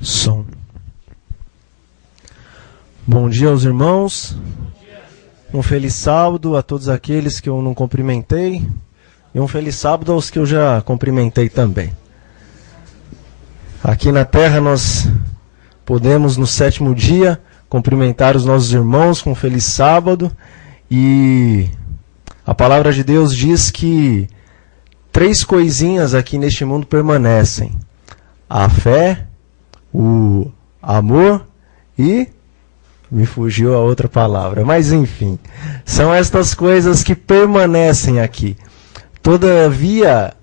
Som. Bom dia aos irmãos. Um feliz sábado a todos aqueles que eu não cumprimentei. E um feliz sábado aos que eu já cumprimentei também. Aqui na terra nós podemos, no 7º dia, cumprimentar os nossos irmãos com um feliz sábado. E a palavra de Deus diz que 3 coisinhas aqui neste mundo permanecem: a fé, o amor e... me fugiu a outra palavra, mas enfim, são estas coisas que permanecem aqui. Todavia,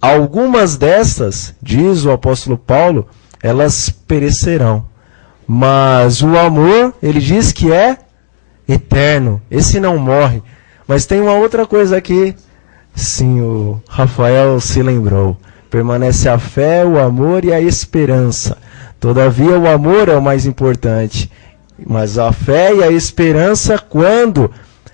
algumas dessas, diz o apóstolo Paulo, elas perecerão. Mas o amor, ele diz que é eterno, esse não morre. Mas tem uma outra coisa aqui, sim, o Rafael se lembrou. Permanece a fé, o amor e a esperança. Todavia, o amor é o mais importante. Mas a fé e a esperança, quando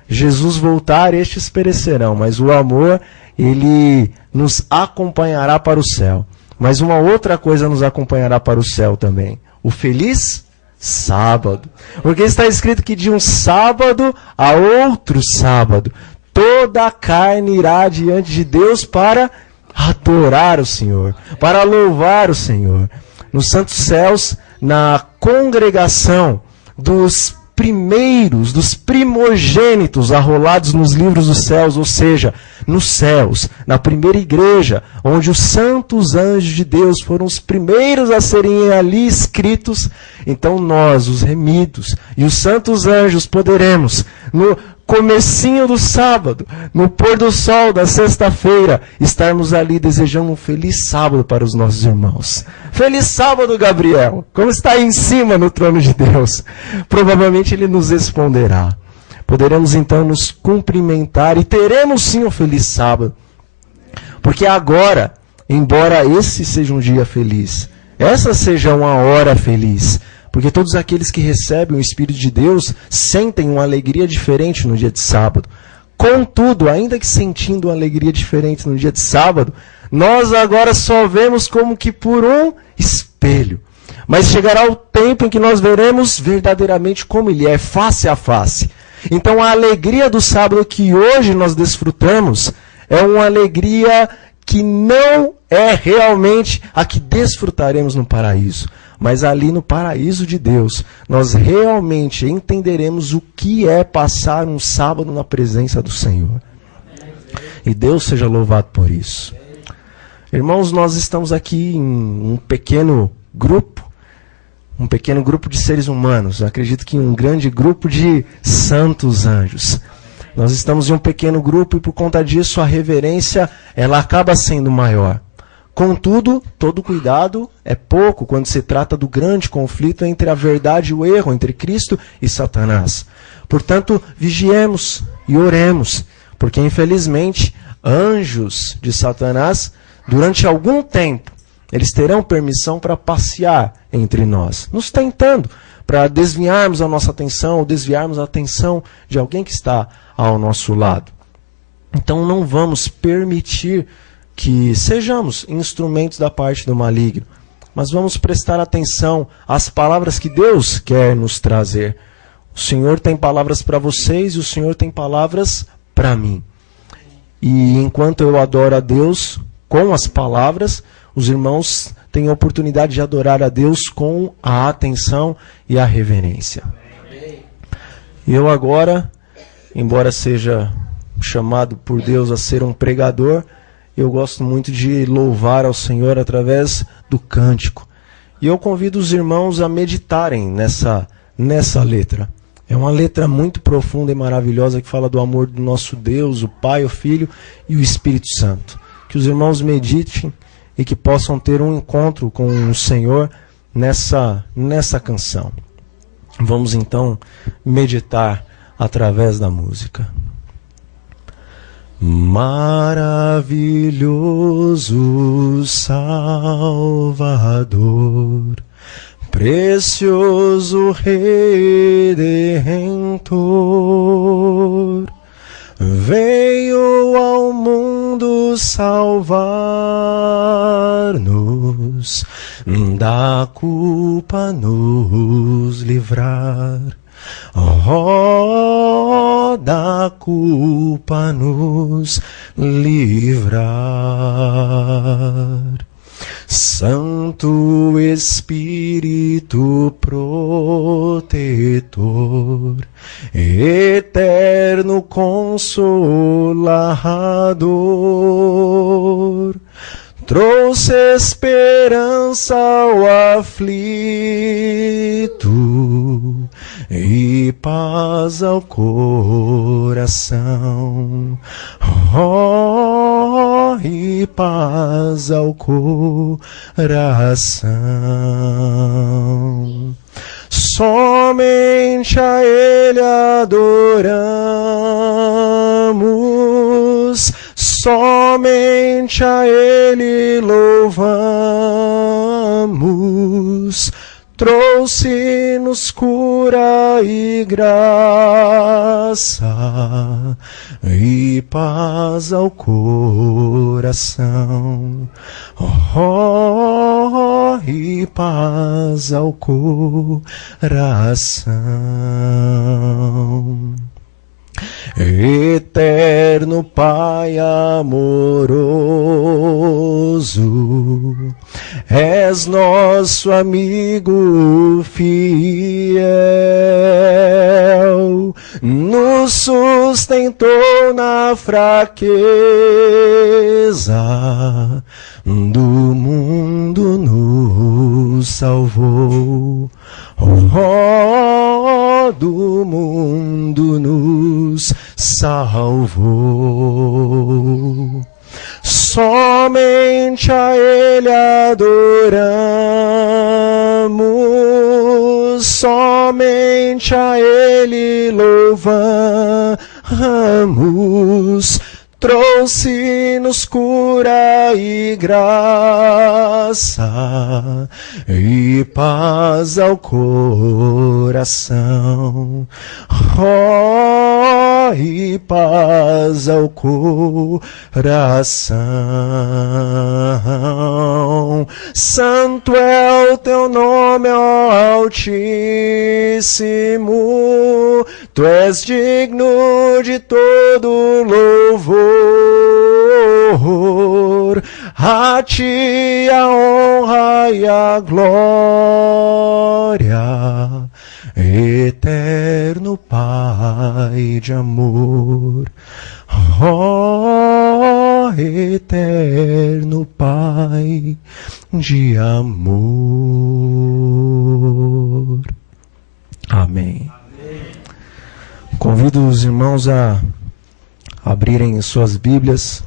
Jesus voltar, estes perecerão. Mas o amor, ele nos acompanhará para o céu. Mas uma outra coisa nos acompanhará para o céu também: o feliz sábado. Porque está escrito que de um sábado a outro sábado, toda a carne irá diante de Deus para adorar o Senhor, para louvar o Senhor. Nos santos céus, na congregação dos primeiros, dos primogênitos arrolados nos livros dos céus, ou seja, nos céus, na primeira igreja, onde os santos anjos de Deus foram os primeiros a serem ali escritos. Então nós, os remidos e os santos anjos, poderemos, no comecinho do sábado, no pôr do sol da sexta-feira, estarmos ali desejando um feliz sábado para os nossos irmãos. Feliz sábado, Gabriel! Como está aí em cima no trono de Deus? Provavelmente ele nos responderá. Poderemos então nos cumprimentar e teremos sim um feliz sábado. Porque agora, embora esse seja um dia feliz, essa seja uma hora feliz, porque todos aqueles que recebem o Espírito de Deus sentem uma alegria diferente no dia de sábado. Contudo, ainda que sentindo uma alegria diferente no dia de sábado, nós agora só vemos como que por um espelho. Mas chegará o tempo em que nós veremos verdadeiramente como Ele é, face a face. Então a alegria do sábado que hoje nós desfrutamos é uma alegria que não é realmente a que desfrutaremos no paraíso. Mas ali no paraíso de Deus, nós realmente entenderemos o que é passar um sábado na presença do Senhor. E Deus seja louvado por isso. Irmãos, nós estamos aqui em um pequeno grupo de seres humanos. Eu acredito que em um grande grupo de santos anjos. Nós estamos em um pequeno grupo e por conta disso a reverência ela acaba sendo maior. Contudo, todo cuidado é pouco quando se trata do grande conflito entre a verdade e o erro, entre Cristo e Satanás. Portanto, vigiemos e oremos, porque infelizmente anjos de Satanás, durante algum tempo, eles terão permissão para passear entre nós, nos tentando, para desviarmos a nossa atenção ou desviarmos a atenção de alguém que está ao nosso lado. Então não vamos permitir que sejamos instrumentos da parte do maligno, mas vamos prestar atenção às palavras que Deus quer nos trazer. O Senhor tem palavras para vocês e o Senhor tem palavras para mim. E enquanto eu adoro a Deus com as palavras, os irmãos têm a oportunidade de adorar a Deus com a atenção e a reverência. Eu agora, embora seja chamado por Deus a ser um pregador, eu gosto muito de louvar ao Senhor através do cântico. E eu convido os irmãos a meditarem nessa letra. É uma letra muito profunda e maravilhosa que fala do amor do nosso Deus, o Pai, o Filho e o Espírito Santo. Que os irmãos meditem e que possam ter um encontro com o Senhor nessa canção. Vamos então meditar através da música. Maravilhoso Salvador, precioso Redentor, veio ao mundo salvar-nos, da culpa nos livrar. Oh, da culpa nos livrar. Santo Espírito protetor, eterno consolador, trouxe esperança ao aflito e paz ao coração. Oh, e paz ao coração. Somente a Ele adoramos, somente a Ele louvamos. Trouxe-nos cura e graça e paz ao coração. Oh, e paz ao coração. Eterno Pai amoroso, és nosso amigo fiel, nos sustentou na fraqueza, do mundo nos salvou. Oh, do mundo nos salvou. Somente a Ele adoramos, somente a Ele louvamos. Trouxe-nos cura e graça e paz ao coração. Oh, e paz ao coração. Santo é o teu nome, ó Altíssimo. Tu és digno de todo louvor. A ti a honra e a glória, eterno Pai de amor. Oh, eterno Pai de amor. Amém. Convido os irmãos a abrirem suas Bíblias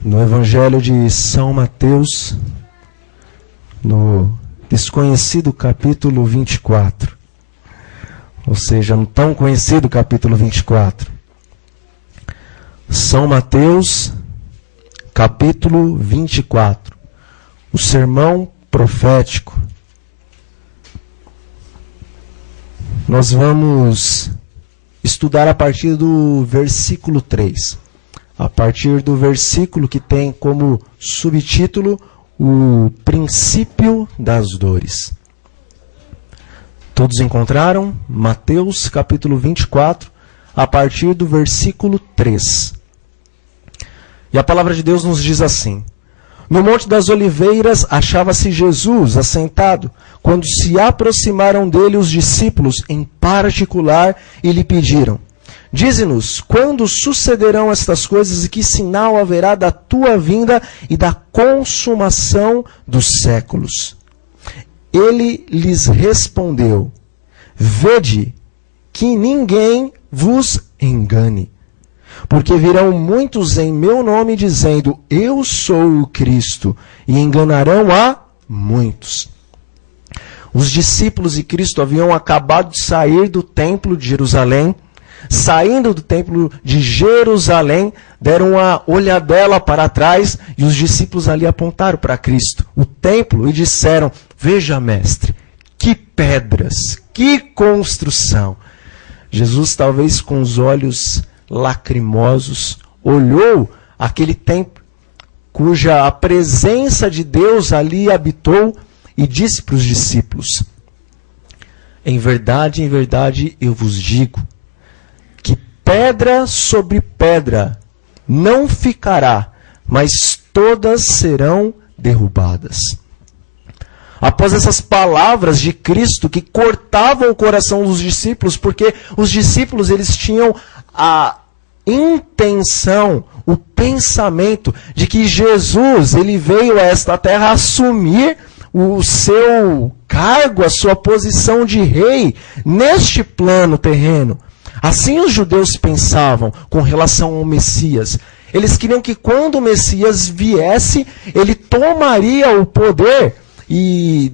no Evangelho de São Mateus, no desconhecido capítulo 24, ou seja, no tão conhecido capítulo 24. São Mateus, capítulo 24, o sermão profético. Nós vamos estudar a partir do versículo 3. A partir do versículo que tem como subtítulo o princípio das dores. Todos encontraram? Mateus capítulo 24, a partir do versículo 3. E a palavra de Deus nos diz assim: No Monte das Oliveiras achava-se Jesus assentado, quando se aproximaram dele os discípulos em particular e lhe pediram: Dize-nos, quando sucederão estas coisas e que sinal haverá da tua vinda e da consumação dos séculos? Ele lhes respondeu: Vede que ninguém vos engane, porque virão muitos em meu nome dizendo: Eu sou o Cristo, e enganarão a muitos. Os discípulos e Cristo haviam acabado de sair do templo de Jerusalém. Saindo do templo de Jerusalém, deram uma olhadela para trás e os discípulos ali apontaram para Cristo, o templo, e disseram: Veja, mestre, que pedras, que construção. Jesus, talvez com os olhos lacrimosos, olhou aquele templo, cuja a presença de Deus ali habitou, e disse para os discípulos: em verdade, eu vos digo, que pedra sobre pedra não ficará, mas todas serão derrubadas. Após essas palavras de Cristo que cortavam o coração dos discípulos, porque os discípulos eles tinham a intenção, o pensamento de que Jesus ele veio a esta terra assumir o seu cargo, a sua posição de rei neste plano terreno. Assim os judeus pensavam com relação ao Messias. Eles queriam que quando o Messias viesse, ele tomaria o poder e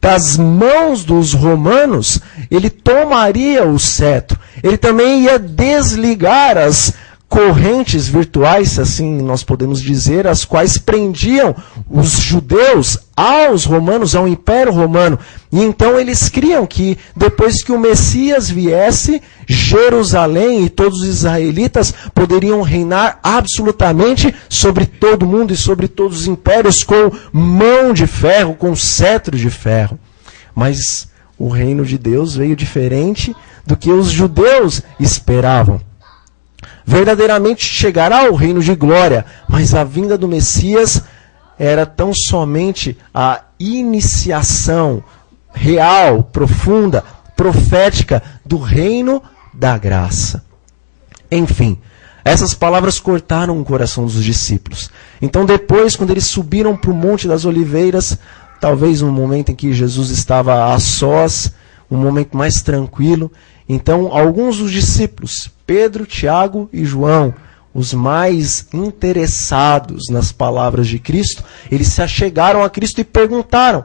das mãos dos romanos, ele tomaria o cetro. Ele também ia desligar as correntes virtuais, se assim nós podemos dizer, as quais prendiam os judeus aos romanos, ao Império Romano. E então eles criam que depois que o Messias viesse, Jerusalém e todos os israelitas poderiam reinar absolutamente sobre todo mundo e sobre todos os impérios com mão de ferro, com cetro de ferro. Mas o reino de Deus veio diferente do que os judeus esperavam. Verdadeiramente chegará o reino de glória, mas a vinda do Messias era tão somente a iniciação real, profunda, profética do reino da graça. Enfim, essas palavras cortaram o coração dos discípulos. Então depois, quando eles subiram para o Monte das Oliveiras, talvez um momento em que Jesus estava a sós, um momento mais tranquilo, então alguns dos discípulos, Pedro, Tiago e João, os mais interessados nas palavras de Cristo, eles se achegaram a Cristo e perguntaram: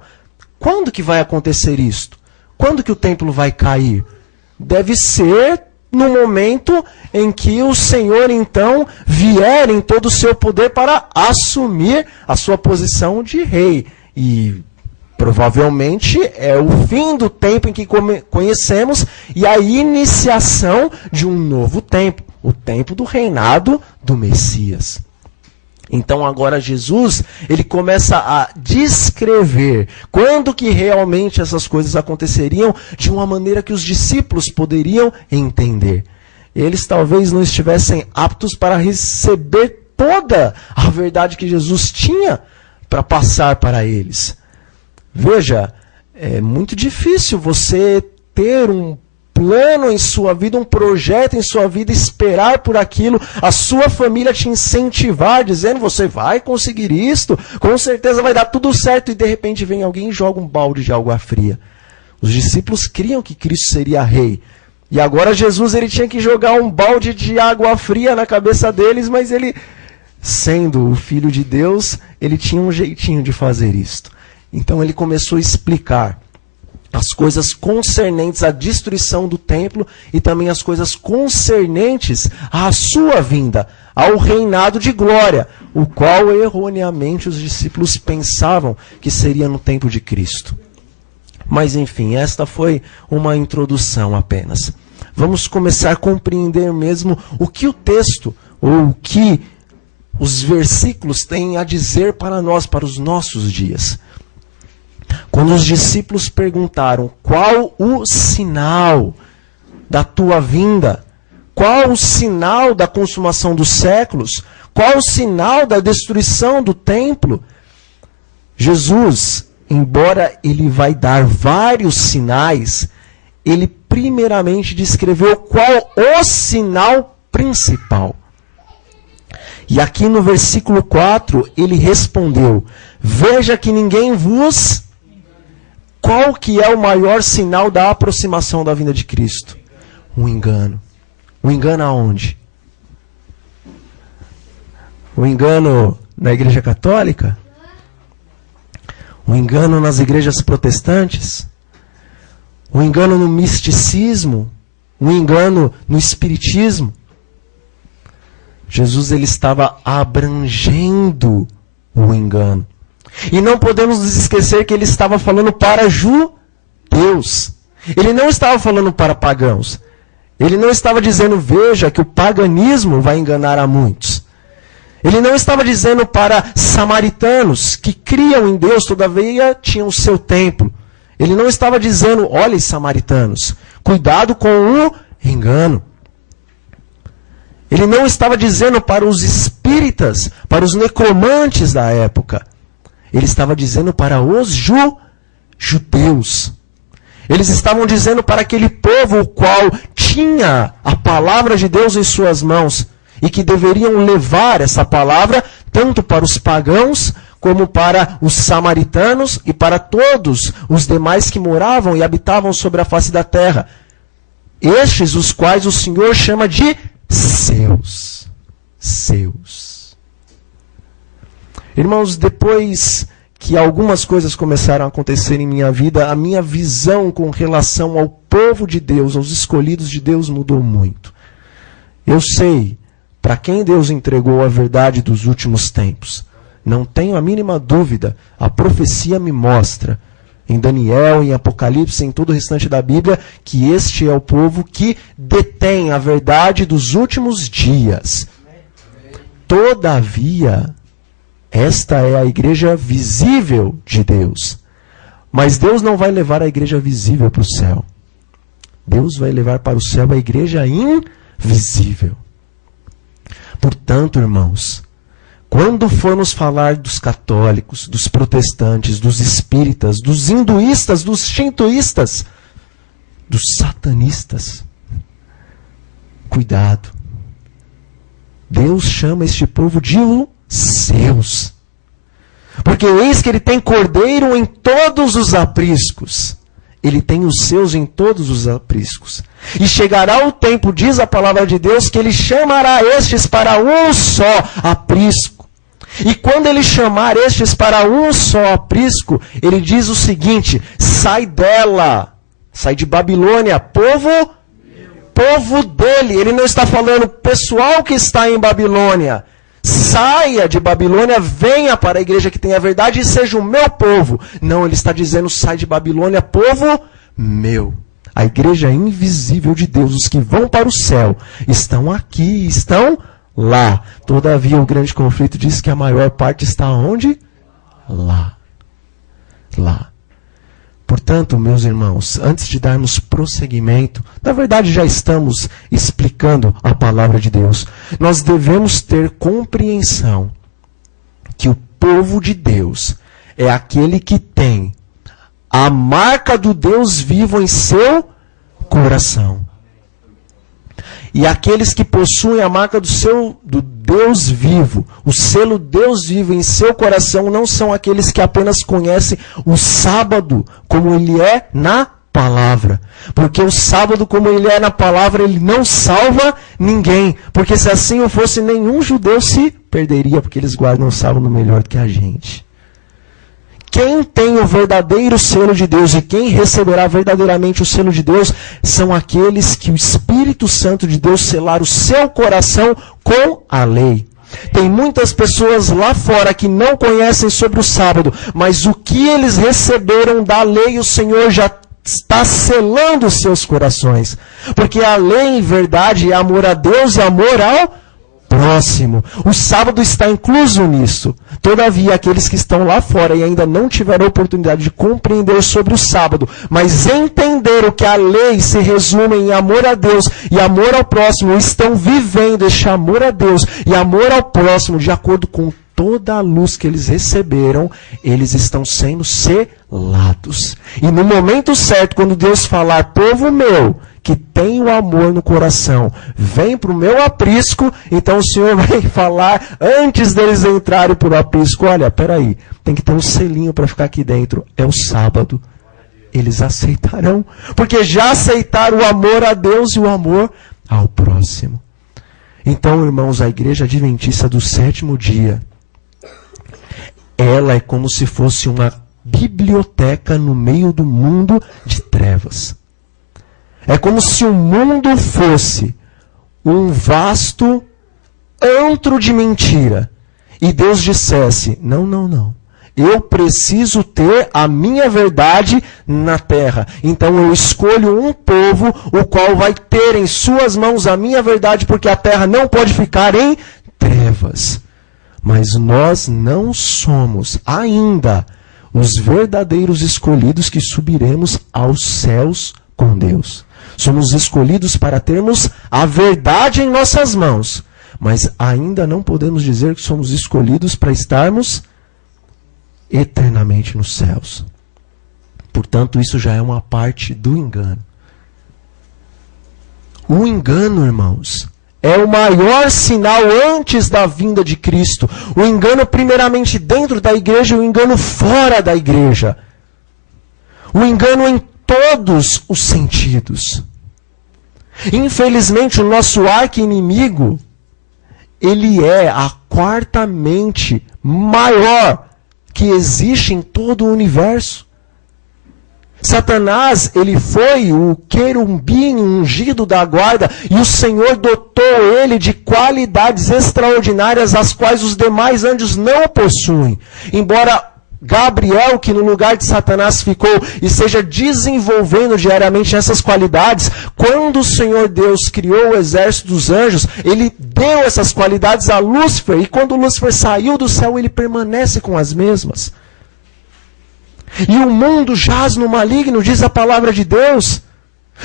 quando que vai acontecer isto? Quando que o templo vai cair? Deve ser no momento em que o Senhor então vier em todo o seu poder para assumir a sua posição de rei. E provavelmente é o fim do tempo em que conhecemos e a iniciação de um novo tempo, o tempo do reinado do Messias. Então agora Jesus, ele começa a descrever quando que realmente essas coisas aconteceriam de uma maneira que os discípulos poderiam entender. Eles talvez não estivessem aptos para receber toda a verdade que Jesus tinha para passar para eles. Veja, é muito difícil você ter um plano em sua vida, um projeto em sua vida, esperar por aquilo, a sua família te incentivar, dizendo: você vai conseguir isto, com certeza vai dar tudo certo, e de repente vem alguém e joga um balde de água fria. Os discípulos criam que Cristo seria rei, e agora Jesus ele tinha que jogar um balde de água fria na cabeça deles, mas ele, sendo o Filho de Deus, ele tinha um jeitinho de fazer isto. Então ele começou a explicar as coisas concernentes à destruição do templo e também as coisas concernentes à sua vinda, ao reinado de glória, o qual erroneamente os discípulos pensavam que seria no tempo de Cristo. Mas enfim, esta foi uma introdução apenas. Vamos começar a compreender mesmo o que o texto, ou o que os versículos têm a dizer para nós, para os nossos dias. Quando os discípulos perguntaram: qual o sinal da tua vinda? Qual o sinal da consumação dos séculos? Qual o sinal da destruição do templo? Jesus, embora ele vai dar vários sinais, ele primeiramente descreveu qual o sinal principal. E aqui no versículo 4, ele respondeu: veja que ninguém vos... Qual que é o maior sinal da aproximação da vinda de Cristo? O engano. O engano aonde? O engano na Igreja Católica? O engano nas igrejas protestantes? O engano no misticismo? O engano no espiritismo? Jesus ele estava abrangendo o engano. E não podemos nos esquecer que ele estava falando para judeus. Ele não estava falando para pagãos. Ele não estava dizendo: veja que o paganismo vai enganar a muitos. Ele não estava dizendo para samaritanos que criam em Deus, todavia tinham o seu templo. Ele não estava dizendo, olhem samaritanos, cuidado com o engano. Ele não estava dizendo para os espíritas, para os necromantes da época. Ele estava dizendo para os judeus. Eles estavam dizendo para aquele povo o qual tinha a palavra de Deus em suas mãos e que deveriam levar essa palavra tanto para os pagãos como para os samaritanos e para todos os demais que moravam e habitavam sobre a face da terra. Estes os quais o Senhor chama de seus. Irmãos, depois que algumas coisas começaram a acontecer em minha vida, a minha visão com relação ao povo de Deus, aos escolhidos de Deus, mudou muito. Eu sei para quem Deus entregou a verdade dos últimos tempos. Não tenho a mínima dúvida, a profecia me mostra, em Daniel, em Apocalipse, em todo o restante da Bíblia, que este é o povo que detém a verdade dos últimos dias. Todavia, esta é a igreja visível de Deus. Mas Deus não vai levar a igreja visível para o céu. Deus vai levar para o céu a igreja invisível. Portanto, irmãos, quando formos falar dos católicos, dos protestantes, dos espíritas, dos hinduístas, dos shintoístas, dos satanistas, cuidado. Deus chama este povo de os seus. Porque eis que ele tem cordeiro em todos os apriscos. Ele tem os seus em todos os apriscos. E chegará o tempo, diz a palavra de Deus, que ele chamará estes para um só aprisco. E quando ele chamar estes para um só aprisco, ele diz o seguinte: sai dela, sai de Babilônia, povo dele. Ele não está falando pessoal que está em Babilônia. Saia de Babilônia, venha para a igreja que tem a verdade e seja o meu povo. Não, ele está dizendo, sai de Babilônia, povo meu. A igreja invisível de Deus, os que vão para o céu, estão aqui, estão lá. Todavia, o grande conflito diz que a maior parte está onde? Lá. Portanto, meus irmãos, antes de darmos prosseguimento, na verdade já estamos explicando a palavra de Deus, nós devemos ter compreensão que o povo de Deus é aquele que tem a marca do Deus vivo em seu coração. E aqueles que possuem a marca do Deus vivo, o selo Deus vivo em seu coração, não são aqueles que apenas conhecem o sábado como ele é na palavra. Porque o sábado como ele é na palavra, ele não salva ninguém. Porque se assim fosse, nenhum judeu se perderia, porque eles guardam o sábado melhor do que a gente. Quem tem o verdadeiro selo de Deus e quem receberá verdadeiramente o selo de Deus são aqueles que o Espírito Santo de Deus selar o seu coração com a lei. Tem muitas pessoas lá fora que não conhecem sobre o sábado, mas o que eles receberam da lei, o Senhor já está selando os seus corações. Porque a lei, em verdade, é amor a Deus e amor ao próximo. O sábado está incluso nisso. Todavia, aqueles que estão lá fora e ainda não tiveram a oportunidade de compreender sobre o sábado, mas entenderam que a lei se resume em amor a Deus e amor ao próximo, estão vivendo este amor a Deus e amor ao próximo de acordo com toda a luz que eles receberam, eles estão sendo selados. E no momento certo, quando Deus falar, povo meu, que tem o amor no coração, vem para o meu aprisco, então o Senhor vai falar, antes deles entrarem para o aprisco, olha, peraí, tem que ter um selinho para ficar aqui dentro, é o sábado. Eles aceitarão, porque já aceitaram o amor a Deus e o amor ao próximo. Então, irmãos, a igreja adventista do sétimo dia, ela é como se fosse uma biblioteca no meio do mundo de trevas. É como se o mundo fosse um vasto antro de mentira. E Deus dissesse, não. Eu preciso ter a minha verdade na terra. Então eu escolho um povo, o qual vai ter em suas mãos a minha verdade, porque a terra não pode ficar em trevas. Mas nós não somos ainda os verdadeiros escolhidos que subiremos aos céus com Deus. Somos escolhidos para termos a verdade em nossas mãos, mas ainda não podemos dizer que somos escolhidos para estarmos eternamente nos céus. Portanto, isso já é uma parte do engano. O engano, irmãos, é o maior sinal antes da vinda de Cristo. O engano primeiramente dentro da igreja e o engano fora da igreja. O engano em todos os sentidos. Infelizmente, o nosso arqui-inimigo, ele é a quarta mente maior que existe em todo o universo. Satanás, ele foi o querubim ungido da guarda e o Senhor dotou ele de qualidades extraordinárias as quais os demais anjos não possuem. Embora Gabriel, que no lugar de Satanás ficou e seja desenvolvendo diariamente essas qualidades, quando o Senhor Deus criou o exército dos anjos, ele deu essas qualidades a Lúcifer, e quando Lúcifer saiu do céu, ele permanece com as mesmas. E o mundo jaz no maligno, diz a palavra de Deus.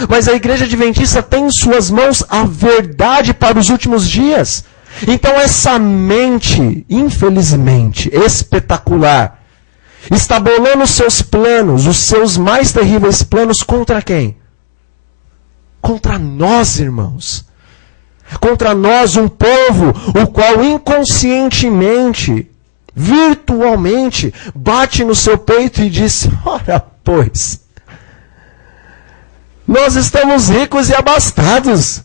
Mas a igreja adventista tem em suas mãos a verdade para os últimos dias. Então essa mente, infelizmente, espetacular, está bolando os seus planos, os seus mais terríveis planos contra quem? Contra nós, irmãos. Contra nós, um povo, o qual inconscientemente, virtualmente, bate no seu peito e diz: ora, pois, nós estamos ricos e abastados,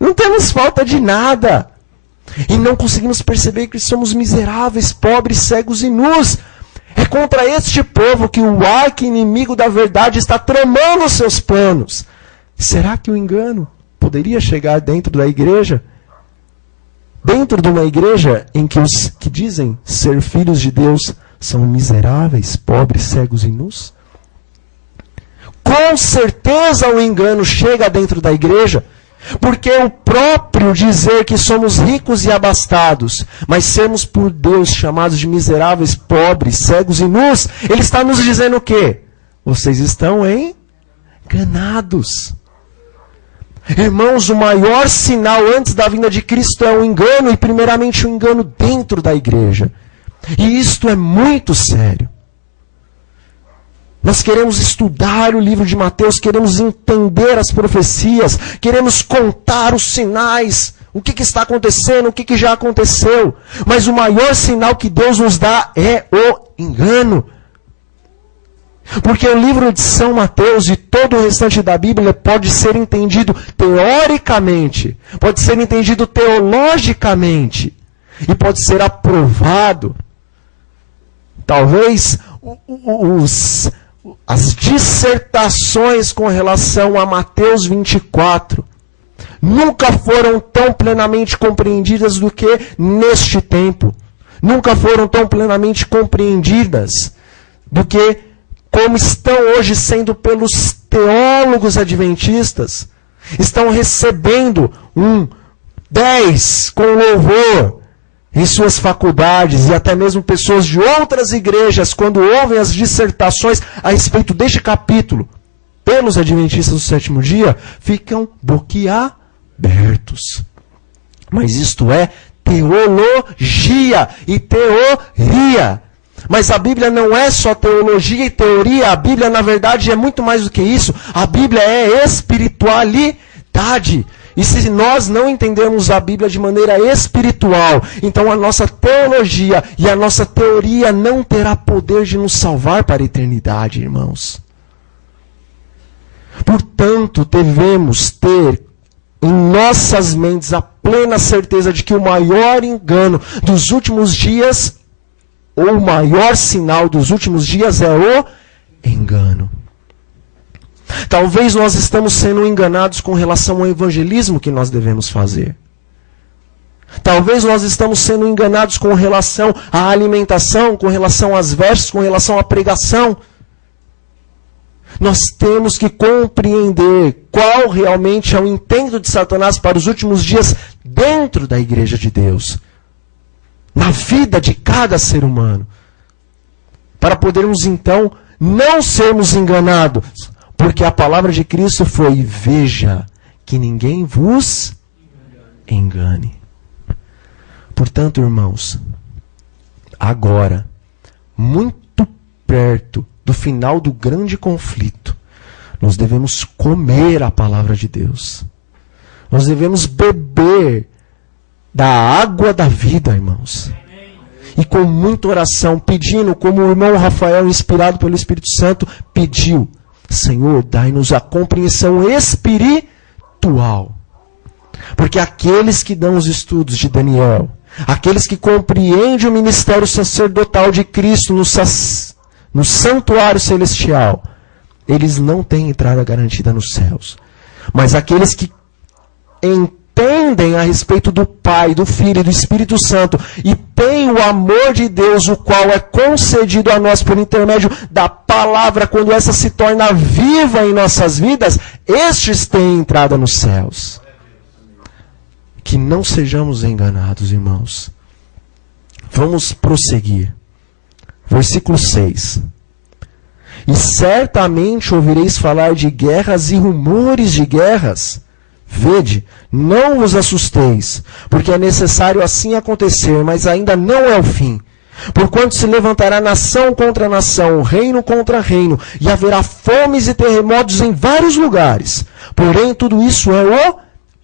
não temos falta de nada, e não conseguimos perceber que somos miseráveis, pobres, cegos e nus. É contra este povo que o arqui-inimigo da verdade está tramando os seus planos. Será que o engano poderia chegar dentro da igreja? Dentro de uma igreja em que os que dizem ser filhos de Deus são miseráveis, pobres, cegos e nus? Com certeza o engano chega dentro da igreja, porque o próprio dizer que somos ricos e abastados, mas sermos por Deus chamados de miseráveis, pobres, cegos e nus, ele está nos dizendo o quê? Vocês estão enganados. Irmãos, o maior sinal antes da vinda de Cristo é o engano, e primeiramente o engano dentro da igreja. E isto é muito sério. Nós queremos estudar o livro de Mateus, queremos entender as profecias, queremos contar os sinais, o que está acontecendo, o que já aconteceu. Mas o maior sinal que Deus nos dá é o engano. Porque o livro de São Mateus e todo o restante da Bíblia pode ser entendido teoricamente, pode ser entendido teologicamente e pode ser aprovado. Talvez as dissertações com relação a Mateus 24 nunca foram tão plenamente compreendidas do que neste tempo. Nunca foram tão plenamente compreendidas do que como estão hoje sendo pelos teólogos adventistas. Estão recebendo 10 com louvor em suas faculdades, e até mesmo pessoas de outras igrejas, quando ouvem as dissertações a respeito deste capítulo, pelos adventistas do sétimo dia, ficam boquiabertos. Mas isto é teologia e teoria. Mas a Bíblia não é só teologia e teoria, a Bíblia, na verdade, é muito mais do que isso. A Bíblia é espiritualidade. E se nós não entendermos a Bíblia de maneira espiritual, então a nossa teologia e a nossa teoria não terá poder de nos salvar para a eternidade, irmãos. Portanto, devemos ter em nossas mentes a plena certeza de que o maior engano dos últimos dias, ou o maior sinal dos últimos dias, é o engano. Talvez nós estamos sendo enganados com relação ao evangelismo que nós devemos fazer. Talvez nós estamos sendo enganados com relação à alimentação, com relação às vestes, com relação à pregação. Nós temos que compreender qual realmente é o intento de Satanás para os últimos dias dentro da igreja de Deus. na vida de cada ser humano, para podermos então não sermos enganados, porque a palavra de Cristo foi: veja que ninguém vos engane. Portanto, irmãos, agora, muito perto do final do grande conflito, nós devemos comer a palavra de Deus. Nós devemos beber da água da vida, irmãos. E com muita oração, pedindo, como o irmão Rafael, inspirado pelo Espírito Santo, pediu: Senhor, dai-nos a compreensão espiritual. Porque aqueles que dão os estudos de Daniel, aqueles que compreendem o ministério sacerdotal de Cristo no santuário celestial, eles não têm entrada garantida nos céus. Mas aqueles que entendem a respeito do Pai, do Filho e do Espírito Santo e têm o amor de Deus, o qual é concedido a nós por intermédio da palavra, quando essa se torna viva em nossas vidas, estes têm entrada nos céus. Que não sejamos enganados, irmãos. Vamos prosseguir. Versículo 6. E certamente ouvireis falar de guerras e rumores de guerras. Vede, não vos assusteis, porque é necessário assim acontecer, mas ainda não é o fim. Porquanto se levantará nação contra nação, reino contra reino, e haverá fomes e terremotos em vários lugares. Porém, tudo isso é o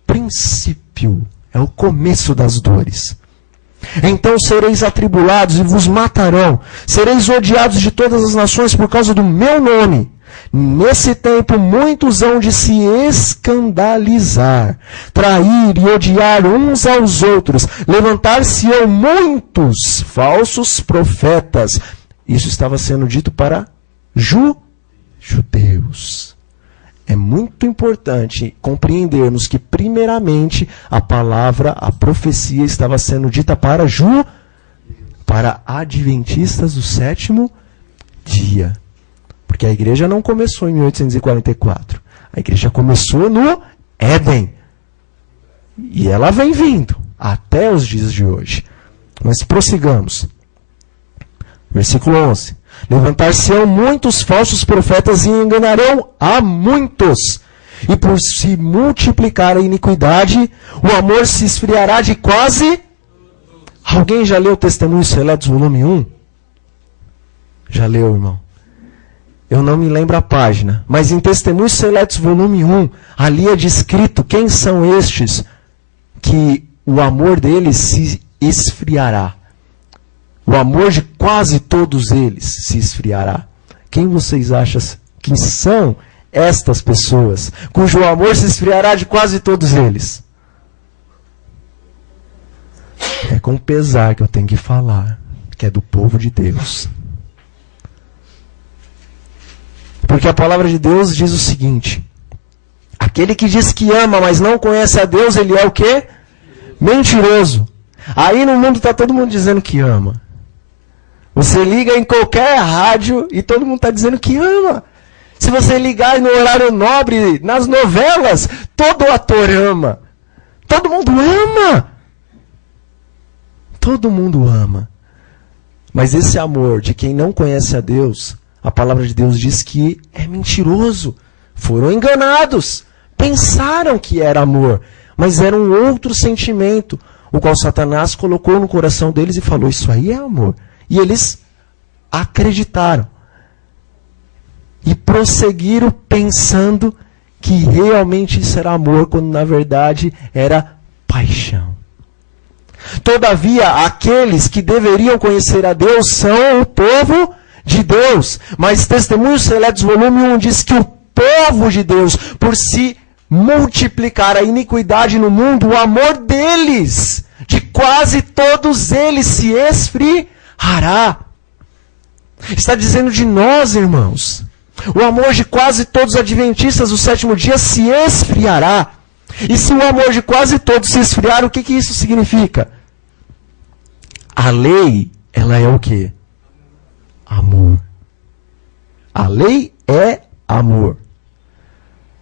princípio, é o começo das dores. Então sereis atribulados e vos matarão, sereis odiados de todas as nações por causa do meu nome. Nesse tempo muitos hão de se escandalizar, trair e odiar uns aos outros, levantar-se-ão muitos falsos profetas. Isso estava sendo dito para judeus. É muito importante compreendermos que, primeiramente, a palavra, a profecia estava sendo dita para adventistas do sétimo dia. Porque a igreja não começou em 1844. A igreja começou no Éden. E ela vem vindo até os dias de hoje. Mas prossigamos. Versículo 11. Levantar-se-ão muitos falsos profetas e enganarão a muitos. E por se multiplicar a iniquidade, o amor se esfriará de quase... Alguém já leu Testemunhos Seletos, volume 1? Já leu, irmão? Eu não me lembro a página. Mas em Testemunhos Seletos, volume 1, ali é descrito quem são estes que o amor deles se esfriará. O amor de quase todos eles se esfriará. Quem vocês acham que são estas pessoas, cujo amor se esfriará de quase todos eles? É com pesar que eu tenho que falar, que é do povo de Deus. Porque a palavra de Deus diz o seguinte: aquele que diz que ama, mas não conhece a Deus, ele é o quê? Mentiroso. Aí no mundo está todo mundo dizendo que ama. Você liga em qualquer rádio e todo mundo está dizendo que ama. Se você ligar no horário nobre, nas novelas, todo ator ama. Todo mundo ama. Todo mundo ama. Mas esse amor de quem não conhece a Deus, a palavra de Deus diz que é mentiroso. Foram enganados. Pensaram que era amor, mas era um outro sentimento, o qual Satanás colocou no coração deles e falou: isso aí é amor. E eles acreditaram. E prosseguiram pensando que realmente isso era amor, quando na verdade era paixão. Todavia, aqueles que deveriam conhecer a Deus são o povo de Deus. Mas Testemunhos Seletos, volume 1, diz que o povo de Deus, por se multiplicar a iniquidade no mundo, o amor deles, de quase todos eles, se esfriará. Está dizendo de nós, irmãos. O amor de quase todos os adventistas do sétimo dia se esfriará. E se o amor de quase todos se esfriar, o que isso significa? A lei, ela é o quê? Amor. A lei é amor.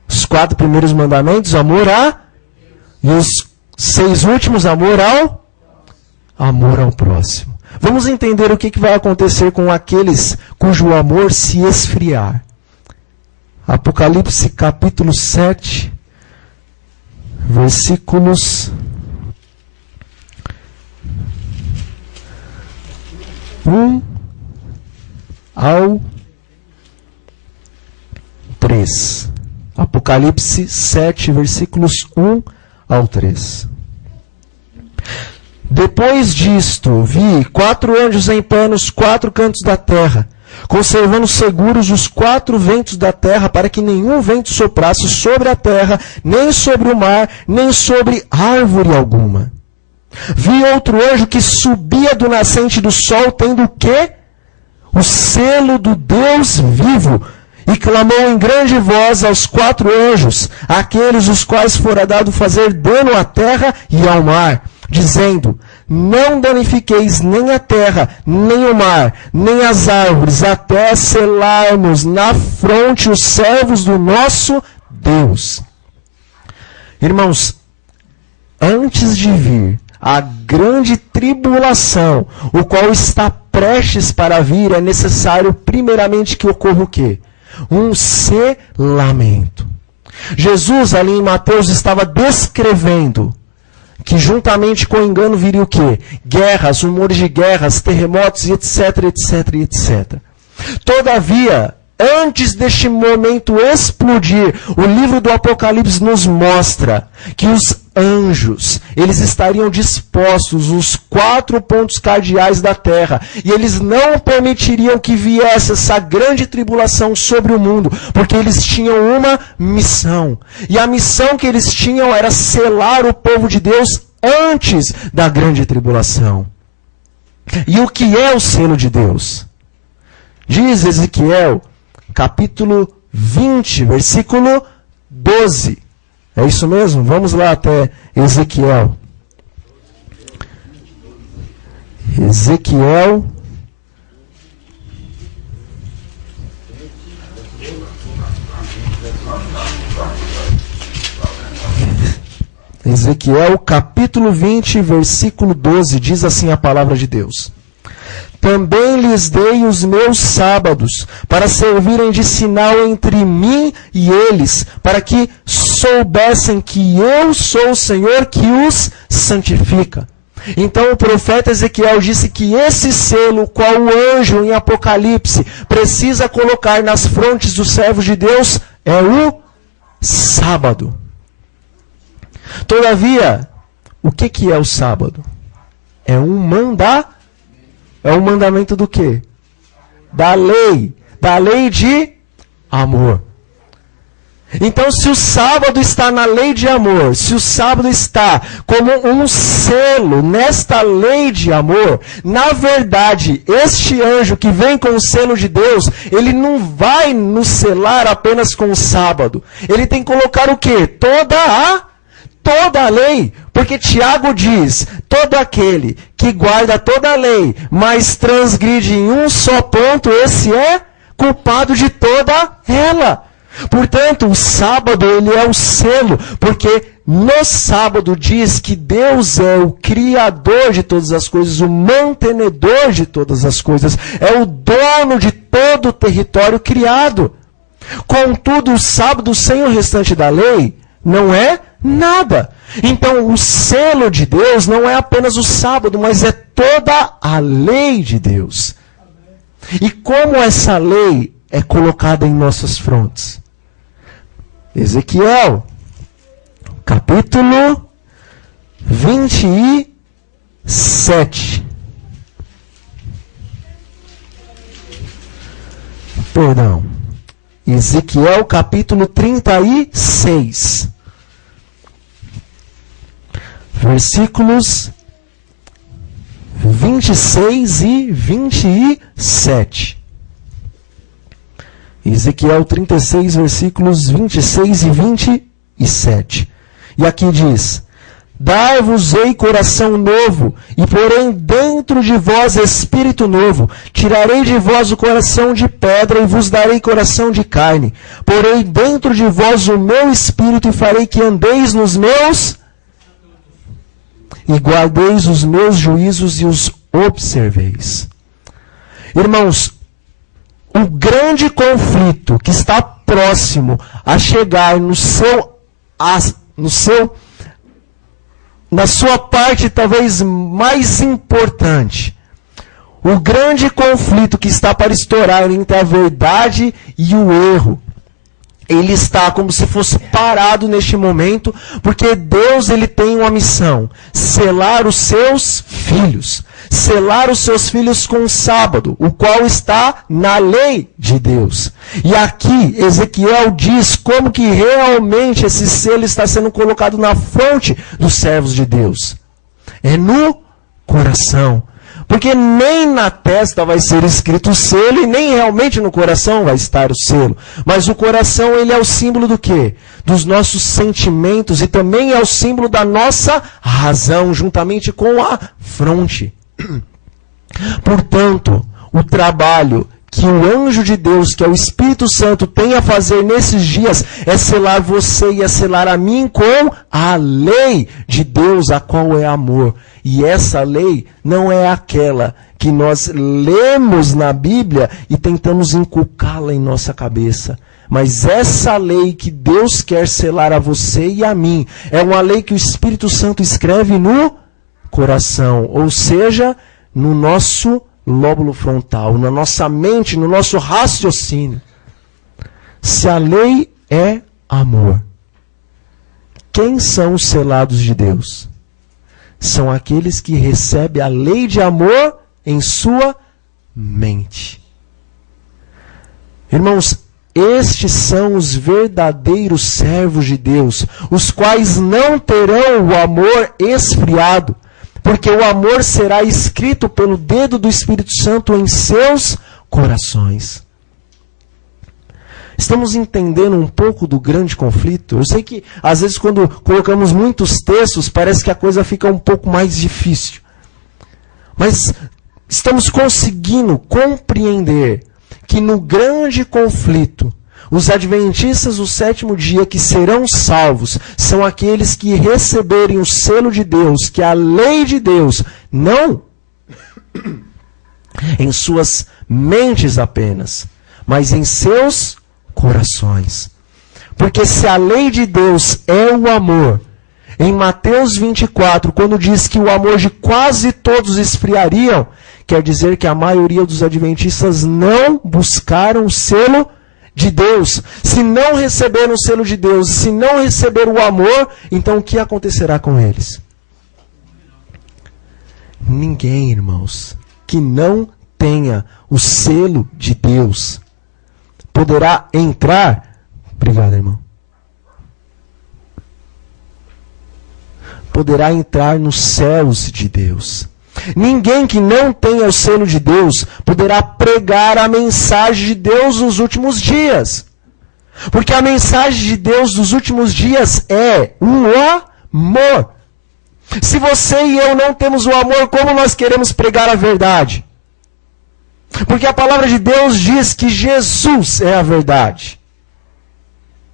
Os 4 primeiros mandamentos, amor a... E os 6 últimos, amor amor ao próximo. Vamos entender o que vai acontecer com aqueles cujo amor se esfriar. Apocalipse capítulo 7, versículos 1 ao 3. Apocalipse 7, versículos 1 ao 3. Depois disto, vi 4 anjos em pé nos 4 cantos da terra, conservando seguros os 4 ventos da terra, para que nenhum vento soprasse sobre a terra, nem sobre o mar, nem sobre árvore alguma. Vi outro anjo que subia do nascente do sol, tendo o quê? O selo do Deus vivo, e clamou em grande voz aos 4 anjos, aqueles os quais fora dado fazer dano à terra e ao mar, dizendo: não danifiqueis nem a terra, nem o mar, nem as árvores, até selarmos na fronte os servos do nosso Deus. Irmãos, antes de vir a grande tribulação, o qual está prestes para vir, é necessário primeiramente que ocorra o quê? Um selamento. Jesus, ali em Mateus, estava descrevendo que juntamente com o engano viria o quê? Guerras, rumores de guerras, terremotos e etc, etc, etc. Todavia, antes deste momento explodir, o livro do Apocalipse nos mostra que os anjos, eles estariam dispostos nos 4 pontos cardeais da terra, e eles não permitiriam que viesse essa grande tribulação sobre o mundo, porque eles tinham uma missão. E a missão que eles tinham era selar o povo de Deus antes da grande tribulação. E o que é o selo de Deus? Diz Ezequiel, capítulo 20, versículo 12. É isso mesmo? Vamos lá até Ezequiel. Ezequiel. Ezequiel, capítulo 20, versículo 12, diz assim a palavra de Deus: também lhes dei os meus sábados, para servirem de sinal entre mim e eles, para que soubessem que eu sou o Senhor que os santifica. Então o profeta Ezequiel disse que esse selo, qual o anjo em Apocalipse precisa colocar nas frontes dos servos de Deus, é o sábado. Todavia, o que é o sábado? É um mandamento. É um mandamento do quê? Da lei. Da lei de amor. Então, se o sábado está na lei de amor, se o sábado está como um selo nesta lei de amor, na verdade, este anjo que vem com o selo de Deus, ele não vai nos selar apenas com o sábado. Ele tem que colocar o quê? Toda a lei. Porque Tiago diz: todo aquele que guarda toda a lei, mas transgride em um só ponto, esse é culpado de toda ela. Portanto, o sábado, ele é o selo, porque no sábado diz que Deus é o criador de todas as coisas, o mantenedor de todas as coisas, é o dono de todo o território criado. Contudo, o sábado sem o restante da lei não é nada. Então, o selo de Deus não é apenas o sábado, mas é toda a lei de Deus. E como essa lei é colocada em nossas frontes? Ezequiel, capítulo 27. Perdão. Ezequiel, capítulo 36. Versículos 26 e 27. Ezequiel 36, versículos 26 e 27. E aqui diz: dar-vos-ei coração novo, e porém dentro de vós espírito novo. Tirarei de vós o coração de pedra, e vos darei coração de carne. Porei dentro de vós o meu espírito, e farei que andeis nos meus... e guardeis os meus juízos e os observeis. Irmãos, o grande conflito que está próximo a chegar na sua parte talvez mais importante, o grande conflito que está para estourar entre a verdade e o erro, ele está como se fosse parado neste momento, porque Deus ele tem uma missão: selar os seus filhos. Selar os seus filhos com o sábado, o qual está na lei de Deus. E aqui Ezequiel diz como que realmente esse selo está sendo colocado na fronte dos servos de Deus. É no coração. Porque nem na testa vai ser escrito o selo e nem realmente no coração vai estar o selo. Mas o coração, ele é o símbolo do quê? Dos nossos sentimentos e também é o símbolo da nossa razão, juntamente com a fronte. Portanto, o trabalho que o anjo de Deus, que é o Espírito Santo, tem a fazer nesses dias é selar você e é selar a mim com a lei de Deus, a qual é amor. E essa lei não é aquela que nós lemos na Bíblia e tentamos inculcá-la em nossa cabeça. Mas essa lei que Deus quer selar a você e a mim é uma lei que o Espírito Santo escreve no coração, ou seja, no nosso lóbulo frontal, na nossa mente, no nosso raciocínio. Se a lei é amor, quem são os selados de Deus? São aqueles que recebem a lei de amor em sua mente. Irmãos, estes são os verdadeiros servos de Deus, os quais não terão o amor esfriado, porque o amor será escrito pelo dedo do Espírito Santo em seus corações. Estamos entendendo um pouco do grande conflito? Eu sei que, às vezes, quando colocamos muitos textos, parece que a coisa fica um pouco mais difícil. Mas estamos conseguindo compreender que no grande conflito, os adventistas do sétimo dia que serão salvos são aqueles que receberem o selo de Deus, que é a lei de Deus, não em suas mentes apenas, mas em seus corações. Porque se a lei de Deus é o amor, em Mateus 24, quando diz que o amor de quase todos esfriariam, quer dizer que a maioria dos adventistas não buscaram o selo de Deus. Se não receberam o selo de Deus, se não receberam o amor, então o que acontecerá com eles? Ninguém, irmãos, que não tenha o selo de Deus poderá entrar. Obrigado, irmão. Poderá entrar nos céus de Deus. Ninguém que não tenha o selo de Deus poderá pregar a mensagem de Deus nos últimos dias. Porque a mensagem de Deus nos últimos dias é o amor. Se você e eu não temos o amor, como nós queremos pregar a verdade? Porque a palavra de Deus diz que Jesus é a verdade.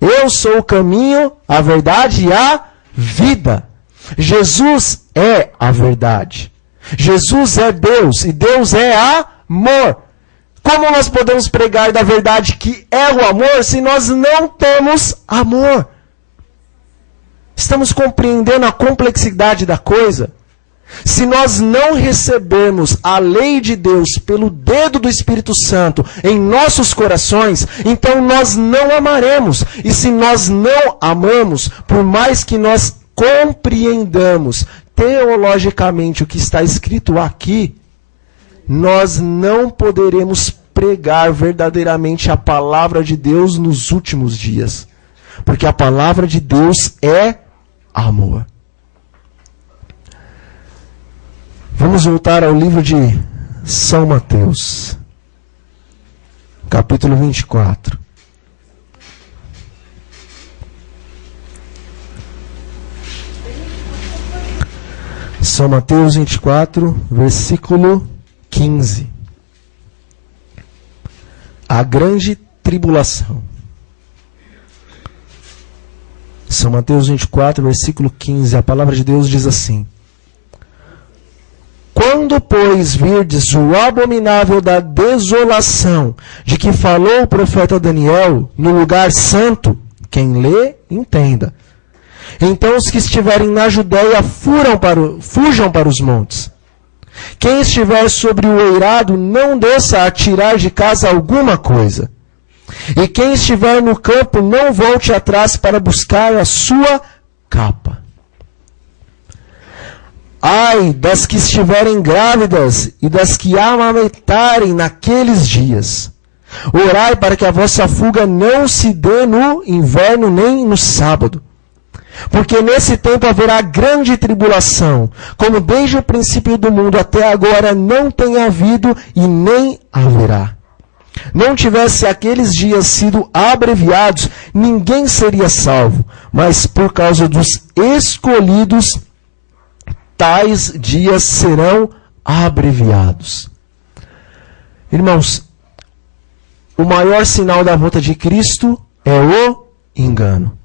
Eu sou o caminho, a verdade e a vida. Jesus é a verdade. Jesus é Deus e Deus é amor. Como nós podemos pregar da verdade que é o amor se nós não temos amor? Estamos compreendendo a complexidade da coisa? Se nós não recebermos a lei de Deus pelo dedo do Espírito Santo em nossos corações, então nós não amaremos. E se nós não amamos, por mais que nós compreendamos teologicamente o que está escrito aqui, nós não poderemos pregar verdadeiramente a palavra de Deus nos últimos dias. Porque a palavra de Deus é amor. Vamos voltar ao livro de São Mateus, capítulo 24. São Mateus 24, versículo 15. A grande tribulação. São Mateus 24, versículo 15. A palavra de Deus diz assim: Quando, pois, virdes o abominável da desolação, de que falou o profeta Daniel, no lugar santo, quem lê, entenda. Então os que estiverem na Judéia fujam para os montes. Quem estiver sobre o eirado, não desça a tirar de casa alguma coisa. E quem estiver no campo, não volte atrás para buscar a sua capa. Ai das que estiverem grávidas e das que amamentarem naqueles dias. Orai para que a vossa fuga não se dê no inverno nem no sábado. Porque nesse tempo haverá grande tribulação, como desde o princípio do mundo até agora não tem havido e nem haverá. Não tivesse aqueles dias sido abreviados, ninguém seria salvo, mas por causa dos escolhidos, tais dias serão abreviados. Irmãos, o maior sinal da volta de Cristo é o engano.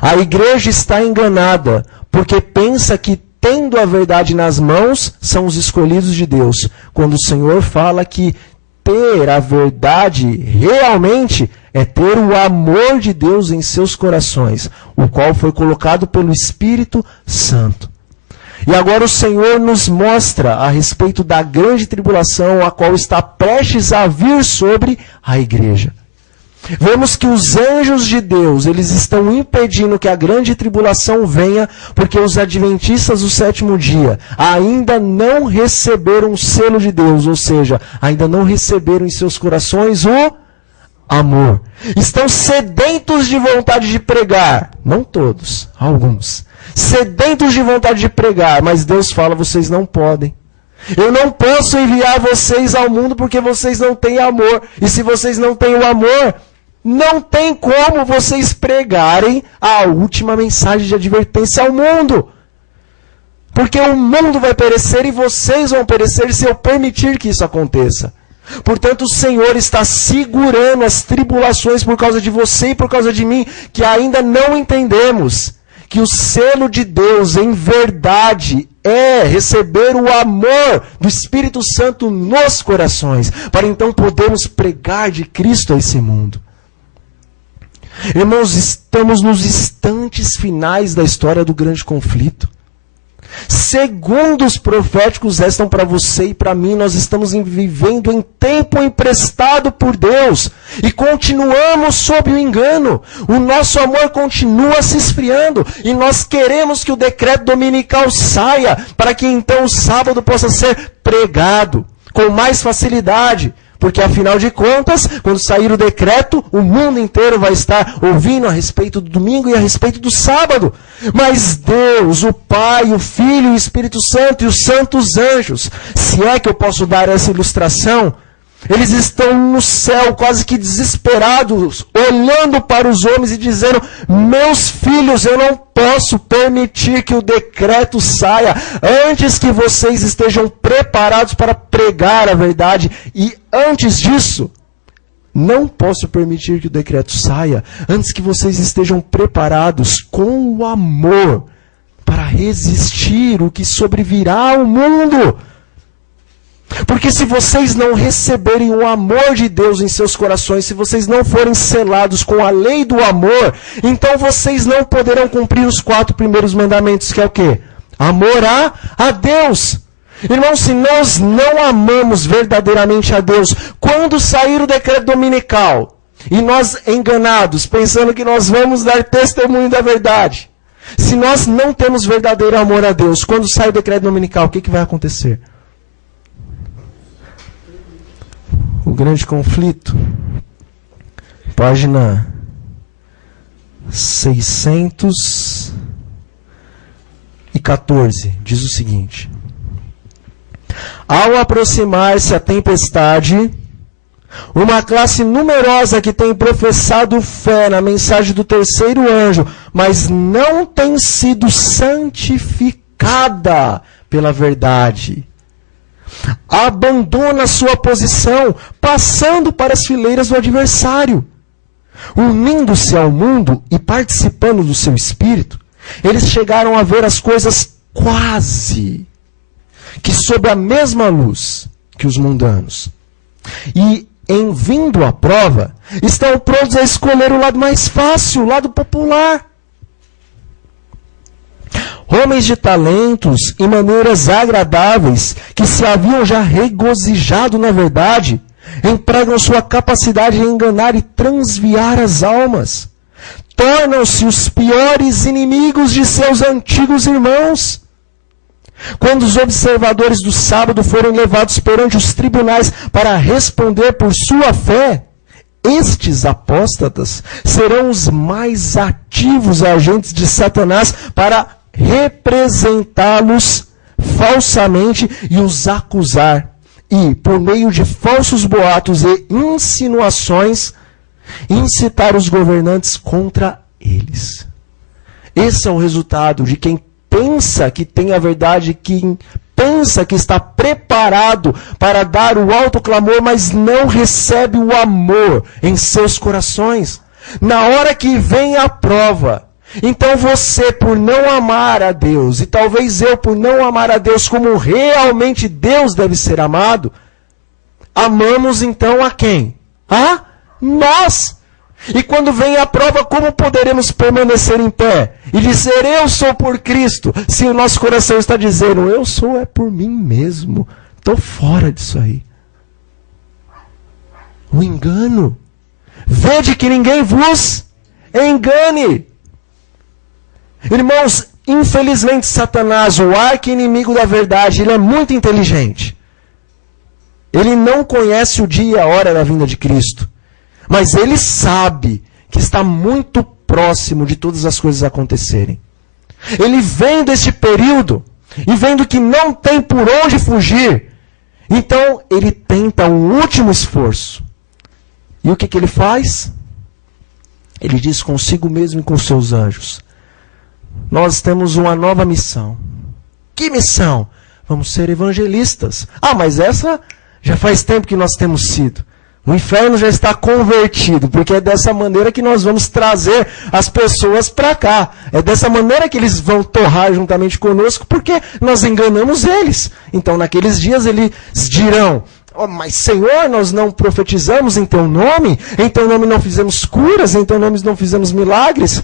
A igreja está enganada porque pensa que tendo a verdade nas mãos são os escolhidos de Deus, quando o Senhor fala que ter a verdade realmente é ter o amor de Deus em seus corações, o qual foi colocado pelo Espírito Santo. E agora o Senhor nos mostra a respeito da grande tribulação, a qual está prestes a vir sobre a igreja. Vemos que os anjos de Deus, eles estão impedindo que a grande tribulação venha, porque os adventistas do sétimo dia ainda não receberam o selo de Deus, ou seja, ainda não receberam em seus corações o amor. Estão sedentos de vontade de pregar, não todos, alguns. Sedentos de vontade de pregar, mas Deus fala, vocês não podem. Eu não posso enviar vocês ao mundo porque vocês não têm amor. E se vocês não têm o amor, não tem como vocês pregarem a última mensagem de advertência ao mundo. Porque o mundo vai perecer e vocês vão perecer se eu permitir que isso aconteça. Portanto, o Senhor está segurando as tribulações por causa de você e por causa de mim, que ainda não entendemos que o selo de Deus em verdade é receber o amor do Espírito Santo nos corações, para então podermos pregar de Cristo a esse mundo. Irmãos, estamos nos instantes finais da história do grande conflito. Segundos proféticos restam para você e para mim. Nós estamos vivendo em tempo emprestado por Deus e continuamos sob o engano. O nosso amor continua se esfriando e nós queremos que o decreto dominical saia para que então o sábado possa ser pregado com mais facilidade. Porque, afinal de contas, quando sair o decreto, o mundo inteiro vai estar ouvindo a respeito do domingo e a respeito do sábado. Mas Deus, o Pai, o Filho, o Espírito Santo e os santos anjos, se é que eu posso dar essa ilustração, eles estão no céu quase que desesperados, olhando para os homens e dizendo, meus filhos, eu não posso permitir que o decreto saia antes que vocês estejam preparados para pregar a verdade. E antes disso, não posso permitir que o decreto saia antes que vocês estejam preparados com o amor para resistir o que sobrevirá ao mundo. Porque se vocês não receberem o amor de Deus em seus corações, se vocês não forem selados com a lei do amor, então vocês não poderão cumprir os 4 primeiros mandamentos, que é o quê? Amor a Deus. Irmão, se nós não amamos verdadeiramente a Deus, quando sair o decreto dominical, e nós enganados, pensando que nós vamos dar testemunho da verdade, se nós não temos verdadeiro amor a Deus, quando sair o decreto dominical, o que vai acontecer? O grande conflito, página 614, diz o seguinte: ao aproximar-se a tempestade, uma classe numerosa que tem professado fé na mensagem do terceiro anjo, mas não tem sido santificada pela verdade, abandona sua posição, passando para as fileiras do adversário. Unindo-se ao mundo e participando do seu espírito, eles chegaram a ver as coisas quase que sob a mesma luz que os mundanos. E, em vindo à prova, estão prontos a escolher o lado mais fácil, o lado popular. Homens de talentos e maneiras agradáveis, que se haviam já regozijado na verdade, empregam sua capacidade em enganar e transviar as almas. Tornam-se os piores inimigos de seus antigos irmãos. Quando os observadores do sábado foram levados perante os tribunais para responder por sua fé, estes apóstatas serão os mais ativos agentes de Satanás para representá-los falsamente e os acusar. E, por meio de falsos boatos e insinuações, incitar os governantes contra eles. Esse é o resultado de quem pensa que tem a verdade, quem pensa que está preparado para dar o alto clamor, mas não recebe o amor em seus corações. Na hora que vem a prova, então você, por não amar a Deus, e talvez eu, por não amar a Deus como realmente Deus deve ser amado, amamos então a quem? A nós. E quando vem a prova, como poderemos permanecer em pé e dizer, eu sou por Cristo, se o nosso coração está dizendo, eu sou é por mim mesmo, estou fora disso aí. O engano. Vede que ninguém vos engane. Irmãos, infelizmente Satanás, o arqui-inimigo da verdade, ele é muito inteligente. Ele não conhece o dia e a hora da vinda de Cristo. Mas ele sabe que está muito próximo de todas as coisas acontecerem. Ele vendo este período e vendo que não tem por onde fugir, então ele tenta um último esforço. E o que ele faz? Ele diz consigo mesmo e com seus anjos, nós temos uma nova missão. Que missão? Vamos ser evangelistas. Ah, mas essa já faz tempo que nós temos sido. O inferno já está convertido, porque é dessa maneira que nós vamos trazer as pessoas para cá. É dessa maneira que eles vão torrar juntamente conosco, porque nós enganamos eles. Então, naqueles dias, eles dirão, oh, mas Senhor, nós não profetizamos em Teu nome? Em Teu nome não fizemos curas? Em Teu nome não fizemos milagres?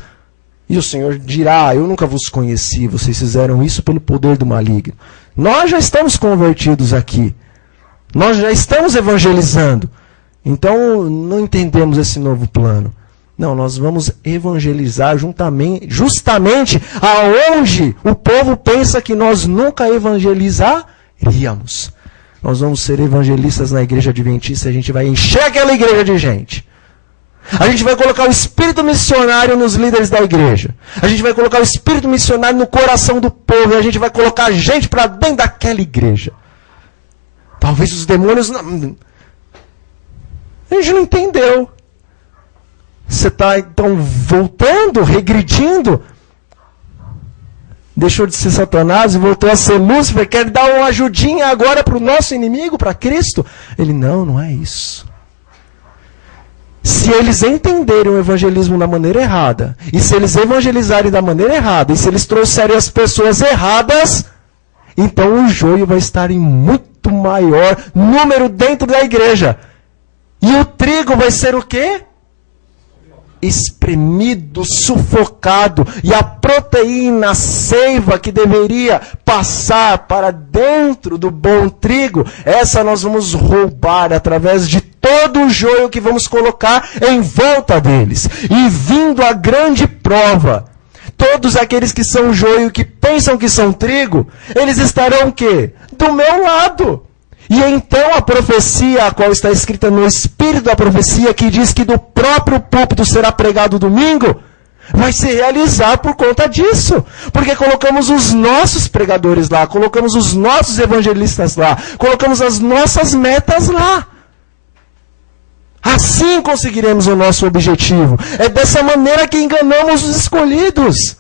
E o Senhor dirá, eu nunca vos conheci, vocês fizeram isso pelo poder do maligno. Nós já estamos convertidos aqui. Nós já estamos evangelizando. Então, não entendemos esse novo plano. Não, nós vamos evangelizar justamente aonde o povo pensa que nós nunca evangelizaríamos. Nós vamos ser evangelistas na igreja adventista, a gente vai encher aquela igreja de gente. A gente vai colocar o espírito missionário nos líderes da igreja. A gente vai colocar o espírito missionário no coração do povo. E a gente vai colocar gente para dentro daquela igreja. Talvez os demônios... A gente não entendeu. Você está, então, voltando, regredindo. Deixou de ser Satanás e voltou a ser Lúcifer. Quer dar uma ajudinha agora para o nosso inimigo, para Cristo? Ele, não é isso. Se eles entenderem o evangelismo da maneira errada, e se eles evangelizarem da maneira errada, e se eles trouxerem as pessoas erradas, então o joio vai estar em muito maior número dentro da igreja. E o trigo vai ser o quê? Espremido, sufocado. E a proteína, a seiva que deveria passar para dentro do bom trigo, essa nós vamos roubar através de todo o joio que vamos colocar em volta deles. E vindo a grande prova, todos aqueles que são joio, que pensam que são trigo, eles estarão o quê? Do meu lado. E então a profecia, a qual está escrita no espírito da profecia, que diz que do próprio púlpito será pregado domingo, vai se realizar por conta disso. Porque colocamos os nossos pregadores lá, colocamos os nossos evangelistas lá, colocamos as nossas metas lá. Assim conseguiremos o nosso objetivo. É dessa maneira que enganamos os escolhidos.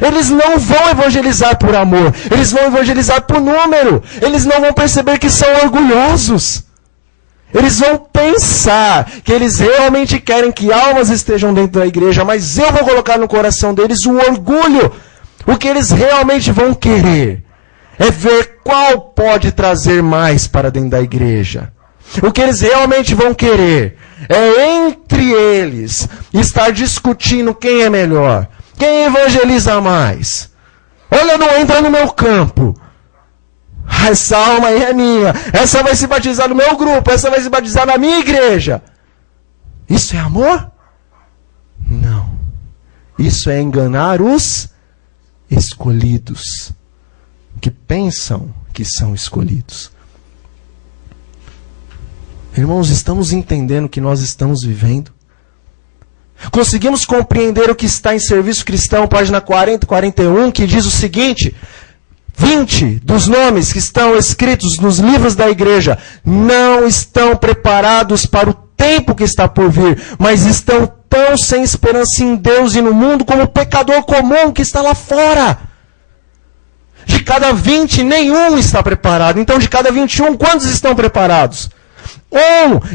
Eles não vão evangelizar por amor. Eles vão evangelizar por número. Eles não vão perceber que são orgulhosos. Eles vão pensar que eles realmente querem que almas estejam dentro da igreja, mas eu vou colocar no coração deles o orgulho. O que eles realmente vão querer é ver qual pode trazer mais para dentro da igreja. O que eles realmente vão querer é entre eles estar discutindo quem é melhor, quem evangeliza mais. Olha, não entra no meu campo. Essa alma aí é minha. Essa vai se batizar no meu grupo. Essa vai se batizar na minha igreja. Isso é amor? Não. Isso é enganar os escolhidos, que pensam que são escolhidos. Irmãos, estamos entendendo o que nós estamos vivendo? Conseguimos compreender o que está em Serviço Cristão, página 40 e 41, que diz o seguinte: 20 dos nomes que estão escritos nos livros da igreja não estão preparados para o tempo que está por vir, mas estão tão sem esperança em Deus e no mundo como o pecador comum que está lá fora. De cada 20, nenhum está preparado. Então, de cada 21, quantos estão preparados?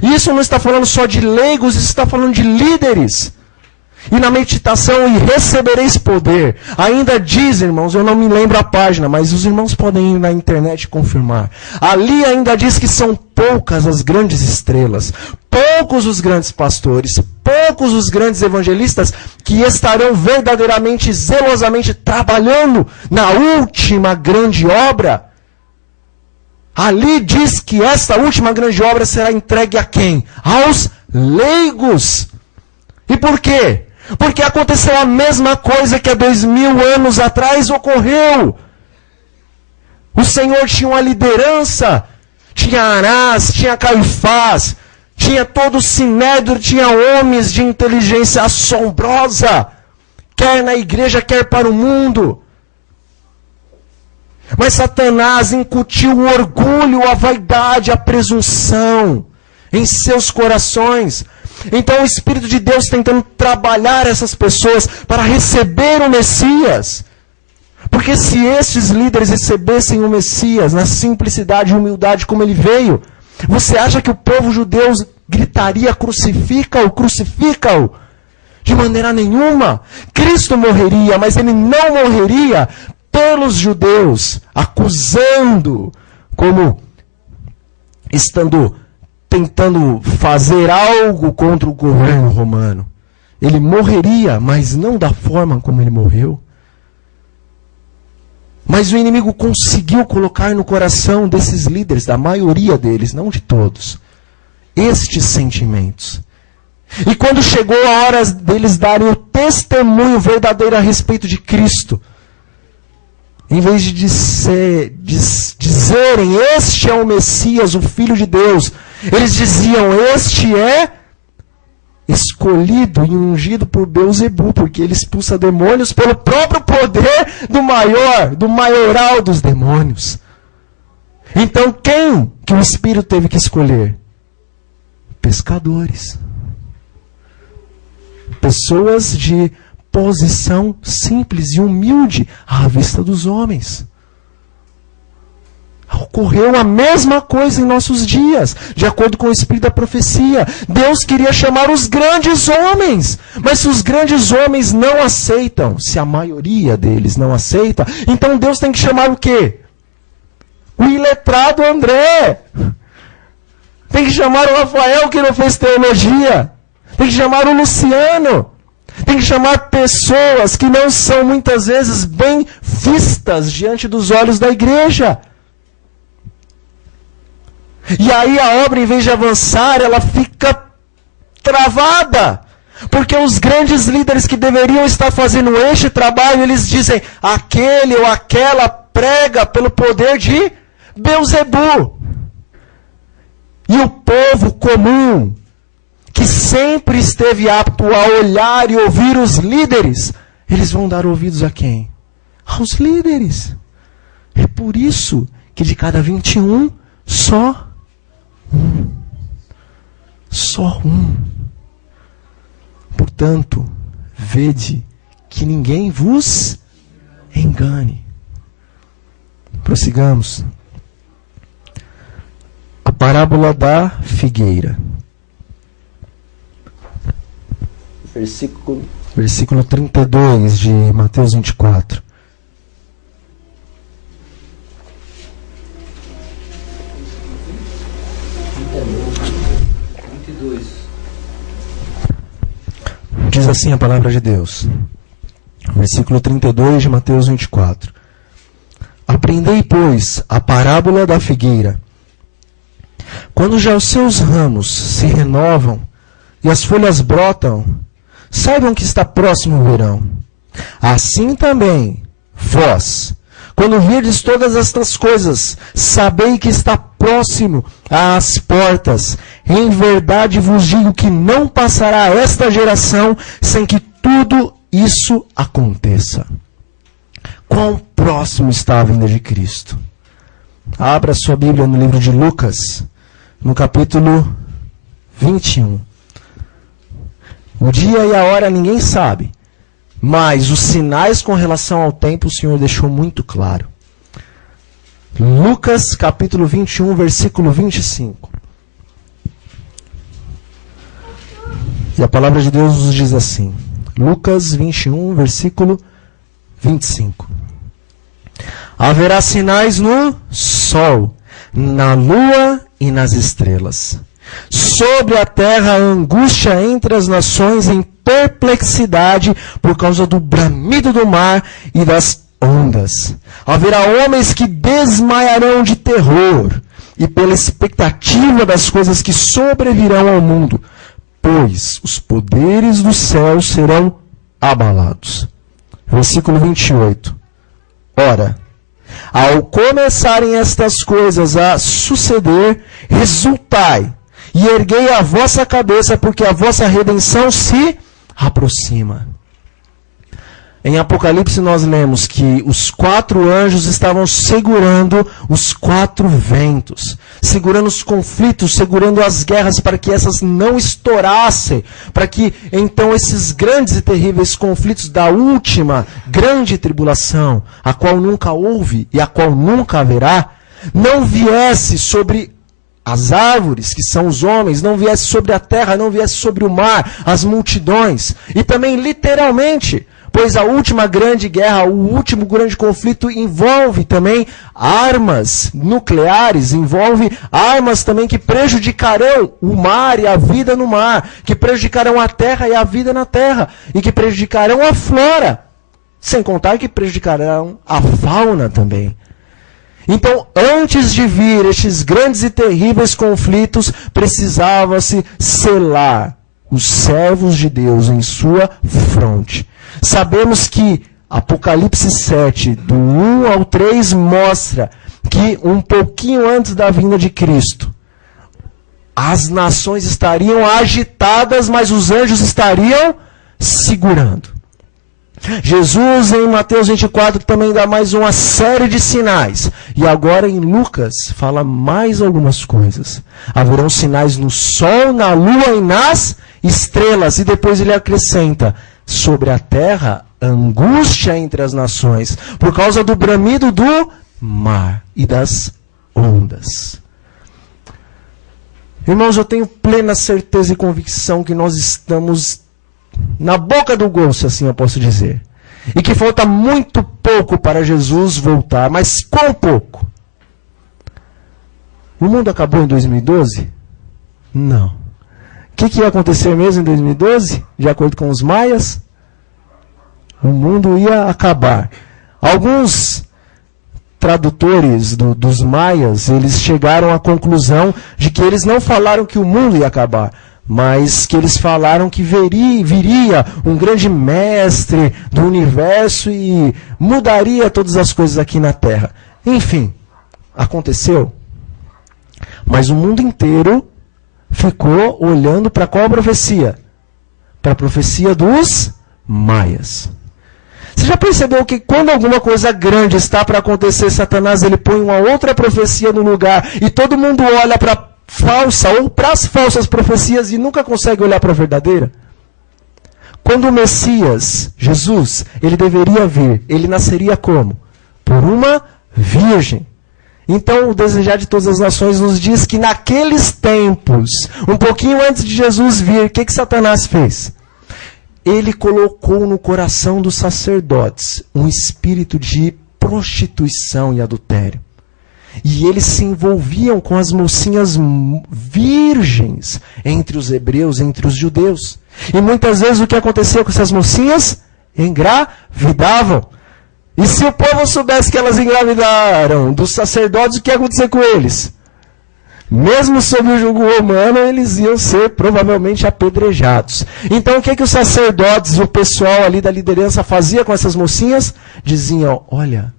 Isso não está falando só de leigos, isso está falando de líderes. E na meditação, e recebereis poder. Ainda diz, irmãos, eu não me lembro a página, mas os irmãos podem ir na internet e confirmar. Ali ainda diz que são poucas as grandes estrelas, poucos os grandes pastores, poucos os grandes evangelistas que estarão verdadeiramente, zelosamente trabalhando na última grande obra. Ali diz que essa última grande obra será entregue a quem? Aos leigos. E por quê? Porque aconteceu a mesma coisa que há 2000 anos atrás ocorreu. O Senhor tinha uma liderança, tinha Anás, tinha Caifás, tinha todo o Sinédrio, tinha homens de inteligência assombrosa, quer na igreja, quer para o mundo. Mas Satanás incutiu o orgulho, a vaidade, a presunção em seus corações. Então o Espírito de Deus tentando trabalhar essas pessoas para receber o Messias. Porque se esses líderes recebessem o Messias na simplicidade e humildade como ele veio, você acha que o povo judeu gritaria: crucifica-o, crucifica-o? De maneira nenhuma. Cristo morreria, mas ele não morreria pelos judeus, acusando, como tentando fazer algo contra o governo romano. Ele morreria, mas não da forma como ele morreu. Mas o inimigo conseguiu colocar no coração desses líderes, da maioria deles, não de todos, estes sentimentos. E quando chegou a hora deles darem o testemunho verdadeiro a respeito de Cristo, em vez de dizerem, este é o Messias, o Filho de Deus, eles diziam, este é escolhido e ungido por Beelzebu, porque ele expulsa demônios pelo próprio poder do maioral dos demônios. Então quem que o Espírito teve que escolher? Pescadores. Pessoas de posição simples e humilde à vista dos homens. Ocorreu a mesma coisa em nossos dias, de acordo com o Espírito da profecia. Deus queria chamar os grandes homens, mas se os grandes homens não aceitam, se a maioria deles não aceita, então Deus tem que chamar o quê? O iletrado André. Tem que chamar o Rafael, que não fez teologia. Tem que chamar o Luciano. Tem que chamar pessoas que não são muitas vezes bem vistas diante dos olhos da igreja. E aí a obra, em vez de avançar, ela fica travada. Porque os grandes líderes que deveriam estar fazendo este trabalho, eles dizem, aquele ou aquela prega pelo poder de Beelzebu. E o povo comum, que sempre esteve apto a olhar e ouvir os líderes, eles vão dar ouvidos a quem? Aos líderes. É por isso que de cada 21, só um. Só um. Portanto, vede que ninguém vos engane. Prossigamos. A parábola da figueira. Versículo 32 de Mateus 24. Diz assim a palavra de Deus. Versículo 32 de Mateus 24. Aprendei, pois, a parábola da figueira. Quando já os seus ramos se renovam e as folhas brotam, saibam que está próximo o verão. Assim também, vós, quando virdes todas estas coisas, sabei que está próximo às portas. Em verdade vos digo que não passará esta geração sem que tudo isso aconteça. Quão próximo está a vinda de Cristo? Abra sua Bíblia no livro de Lucas, no capítulo 21. O dia e a hora ninguém sabe, mas os sinais com relação ao tempo o Senhor deixou muito claro. Lucas capítulo 21, versículo 25. E a palavra de Deus nos diz assim. Lucas 21, versículo 25. Haverá sinais no sol, na lua e nas estrelas. Sobre a terra, angústia entre as nações em perplexidade por causa do bramido do mar e das ondas. Haverá homens que desmaiarão de terror e pela expectativa das coisas que sobrevirão ao mundo, pois os poderes do céu serão abalados. Versículo 28. Ora, ao começarem estas coisas a suceder, exultai e erguei a vossa cabeça, porque a vossa redenção se aproxima. Em Apocalipse nós lemos que os 4 anjos estavam segurando os 4 ventos, segurando os conflitos, segurando as guerras para que essas não estourassem, para que então esses grandes e terríveis conflitos da última grande tribulação, a qual nunca houve e a qual nunca haverá, não viesse sobre as árvores, que são os homens, não viesse sobre a terra, não viesse sobre o mar, as multidões, e também literalmente, pois a última grande guerra, o último grande conflito envolve também armas nucleares, envolve armas também que prejudicarão o mar e a vida no mar, que prejudicarão a terra e a vida na terra, e que prejudicarão a flora, sem contar que prejudicarão a fauna também. Então, antes de vir estes grandes e terríveis conflitos, precisava-se selar os servos de Deus em sua fronte. Sabemos que Apocalipse 7, do 1 ao 3, mostra que um pouquinho antes da vinda de Cristo, as nações estariam agitadas, mas os anjos estariam segurando. Jesus, em Mateus 24, também dá mais uma série de sinais. E agora em Lucas, fala mais algumas coisas. Haverão sinais no sol, na lua e nas estrelas. E depois ele acrescenta, sobre a terra, angústia entre as nações, por causa do bramido do mar e das ondas. Irmãos, eu tenho plena certeza e convicção que nós estamos na boca do gol, se assim eu posso dizer. E que falta muito pouco para Jesus voltar. Mas quão pouco? O mundo acabou em 2012? Não. O que ia acontecer mesmo em 2012? De acordo com os maias? O mundo ia acabar. Alguns tradutores dos maias, eles chegaram à conclusão de que eles não falaram que o mundo ia acabar, mas que eles falaram que viria um grande mestre do universo e mudaria todas as coisas aqui na Terra. Enfim, aconteceu. Mas o mundo inteiro ficou olhando para qual profecia? Para a profecia dos maias. Você já percebeu que quando alguma coisa grande está para acontecer, Satanás ele põe uma outra profecia no lugar e todo mundo olha para falsa ou para as falsas profecias e nunca consegue olhar para a verdadeira? Quando o Messias, Jesus, ele deveria vir, ele nasceria como? Por uma virgem. Então, o desejar de todas as nações nos diz que naqueles tempos, um pouquinho antes de Jesus vir, o que Satanás fez? Ele colocou no coração dos sacerdotes um espírito de prostituição e adultério. E eles se envolviam com as mocinhas virgens entre os hebreus, entre os judeus. E muitas vezes o que acontecia com essas mocinhas? Engravidavam. E se o povo soubesse que elas engravidaram dos sacerdotes, o que ia acontecer com eles? Mesmo sob o jugo romano, eles iam ser provavelmente apedrejados. Então o que os sacerdotes e o pessoal ali da liderança fazia com essas mocinhas? Diziam, olha,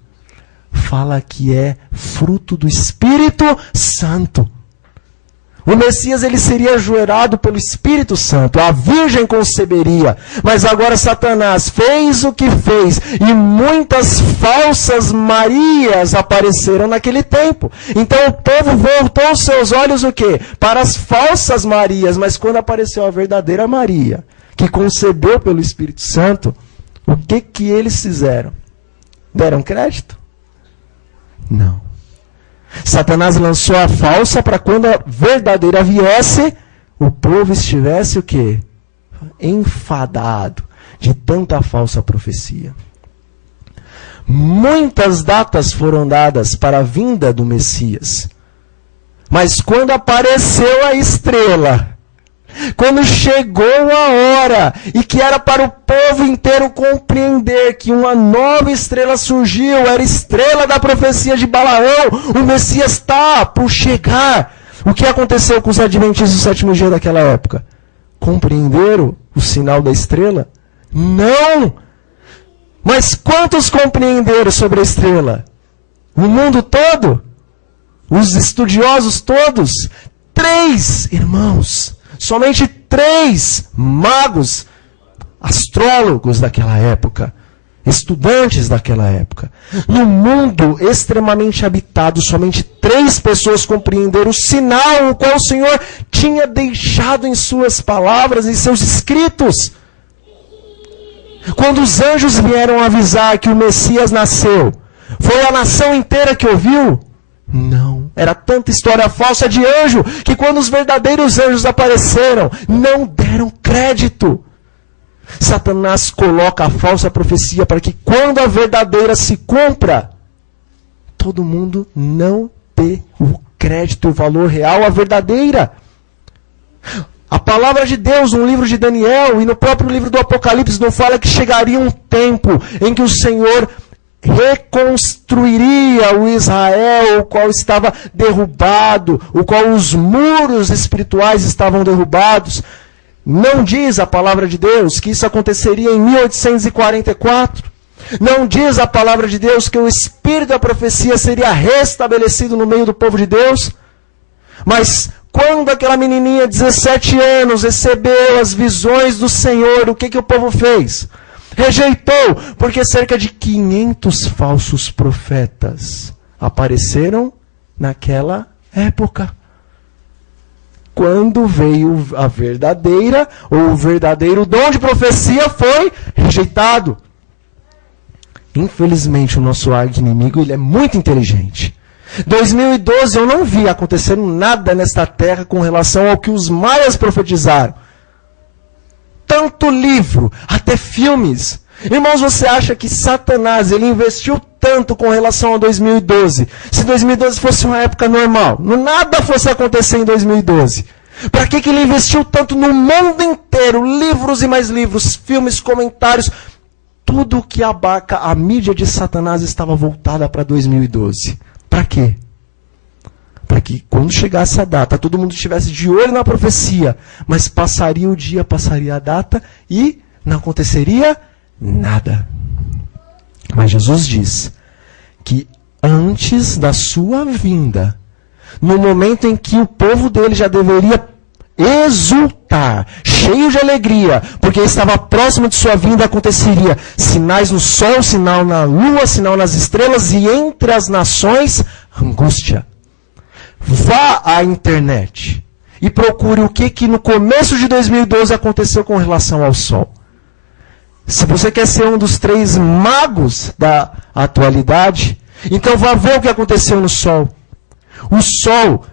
fala que é fruto do Espírito Santo. O Messias ele seria gerado pelo Espírito Santo, a Virgem conceberia. Mas agora Satanás fez o que fez e muitas falsas Marias apareceram naquele tempo. Então o povo voltou os seus olhos o quê? Para as falsas Marias, mas quando apareceu a verdadeira Maria, que concebeu pelo Espírito Santo, o que eles fizeram? Deram crédito? Não. Satanás lançou a falsa para quando a verdadeira viesse, o povo estivesse o quê? Enfadado de tanta falsa profecia. Muitas datas foram dadas para a vinda do Messias. Mas quando apareceu a estrela, quando chegou a hora, e que era para o povo inteiro compreender que uma nova estrela surgiu, era a estrela da profecia de Balaão, o Messias está por chegar. O que aconteceu com os adventistas do sétimo dia daquela época? Compreenderam o sinal da estrela? Não! Mas quantos compreenderam sobre a estrela? O mundo todo? Os estudiosos todos? 3 irmãos. Somente 3 magos, astrólogos daquela época, estudantes daquela época. No mundo extremamente habitado, somente 3 pessoas compreenderam o sinal o qual o Senhor tinha deixado em suas palavras, em seus escritos. Quando os anjos vieram avisar que o Messias nasceu, foi a nação inteira que ouviu? Não, era tanta história falsa de anjo, que quando os verdadeiros anjos apareceram, não deram crédito. Satanás coloca a falsa profecia para que quando a verdadeira se cumpra, todo mundo não dê o crédito, o valor real à verdadeira. A palavra de Deus no livro de Daniel e no próprio livro do Apocalipse não fala que chegaria um tempo em que o Senhor reconstruiria o Israel, o qual estava derrubado, o qual os muros espirituais estavam derrubados. Não diz a palavra de Deus que isso aconteceria em 1844. Não diz a palavra de Deus que o espírito da profecia seria restabelecido no meio do povo de Deus. Mas quando aquela menininha de 17 anos recebeu as visões do Senhor, o que o povo fez? Rejeitou, porque cerca de 500 falsos profetas apareceram naquela época. Quando veio a verdadeira, ou o verdadeiro dom de profecia foi rejeitado. Infelizmente, o nosso arqui-inimigo ele é muito inteligente. 2012 eu não vi acontecendo nada nesta terra com relação ao que os maias profetizaram. Tanto livro, até filmes. Irmãos, você acha que Satanás ele investiu tanto com relação a 2012? Se 2012 fosse uma época normal, nada fosse acontecer em 2012. Para que ele investiu tanto no mundo inteiro? Livros e mais livros, filmes, comentários. Tudo que abarca a mídia de Satanás estava voltada para 2012. Para quê? Para que quando chegasse a data, todo mundo estivesse de olho na profecia, mas passaria o dia, passaria a data e não aconteceria nada. Mas Jesus diz que antes da sua vinda, no momento em que o povo dele já deveria exultar, cheio de alegria, porque estava próximo de sua vinda, aconteceria sinais no sol, sinal na lua, sinal nas estrelas e entre as nações, angústia. Vá à internet e procure o que no começo de 2012 aconteceu com relação ao Sol. Se você quer ser um dos 3 magos da atualidade, então vá ver o que aconteceu no Sol. O Sol,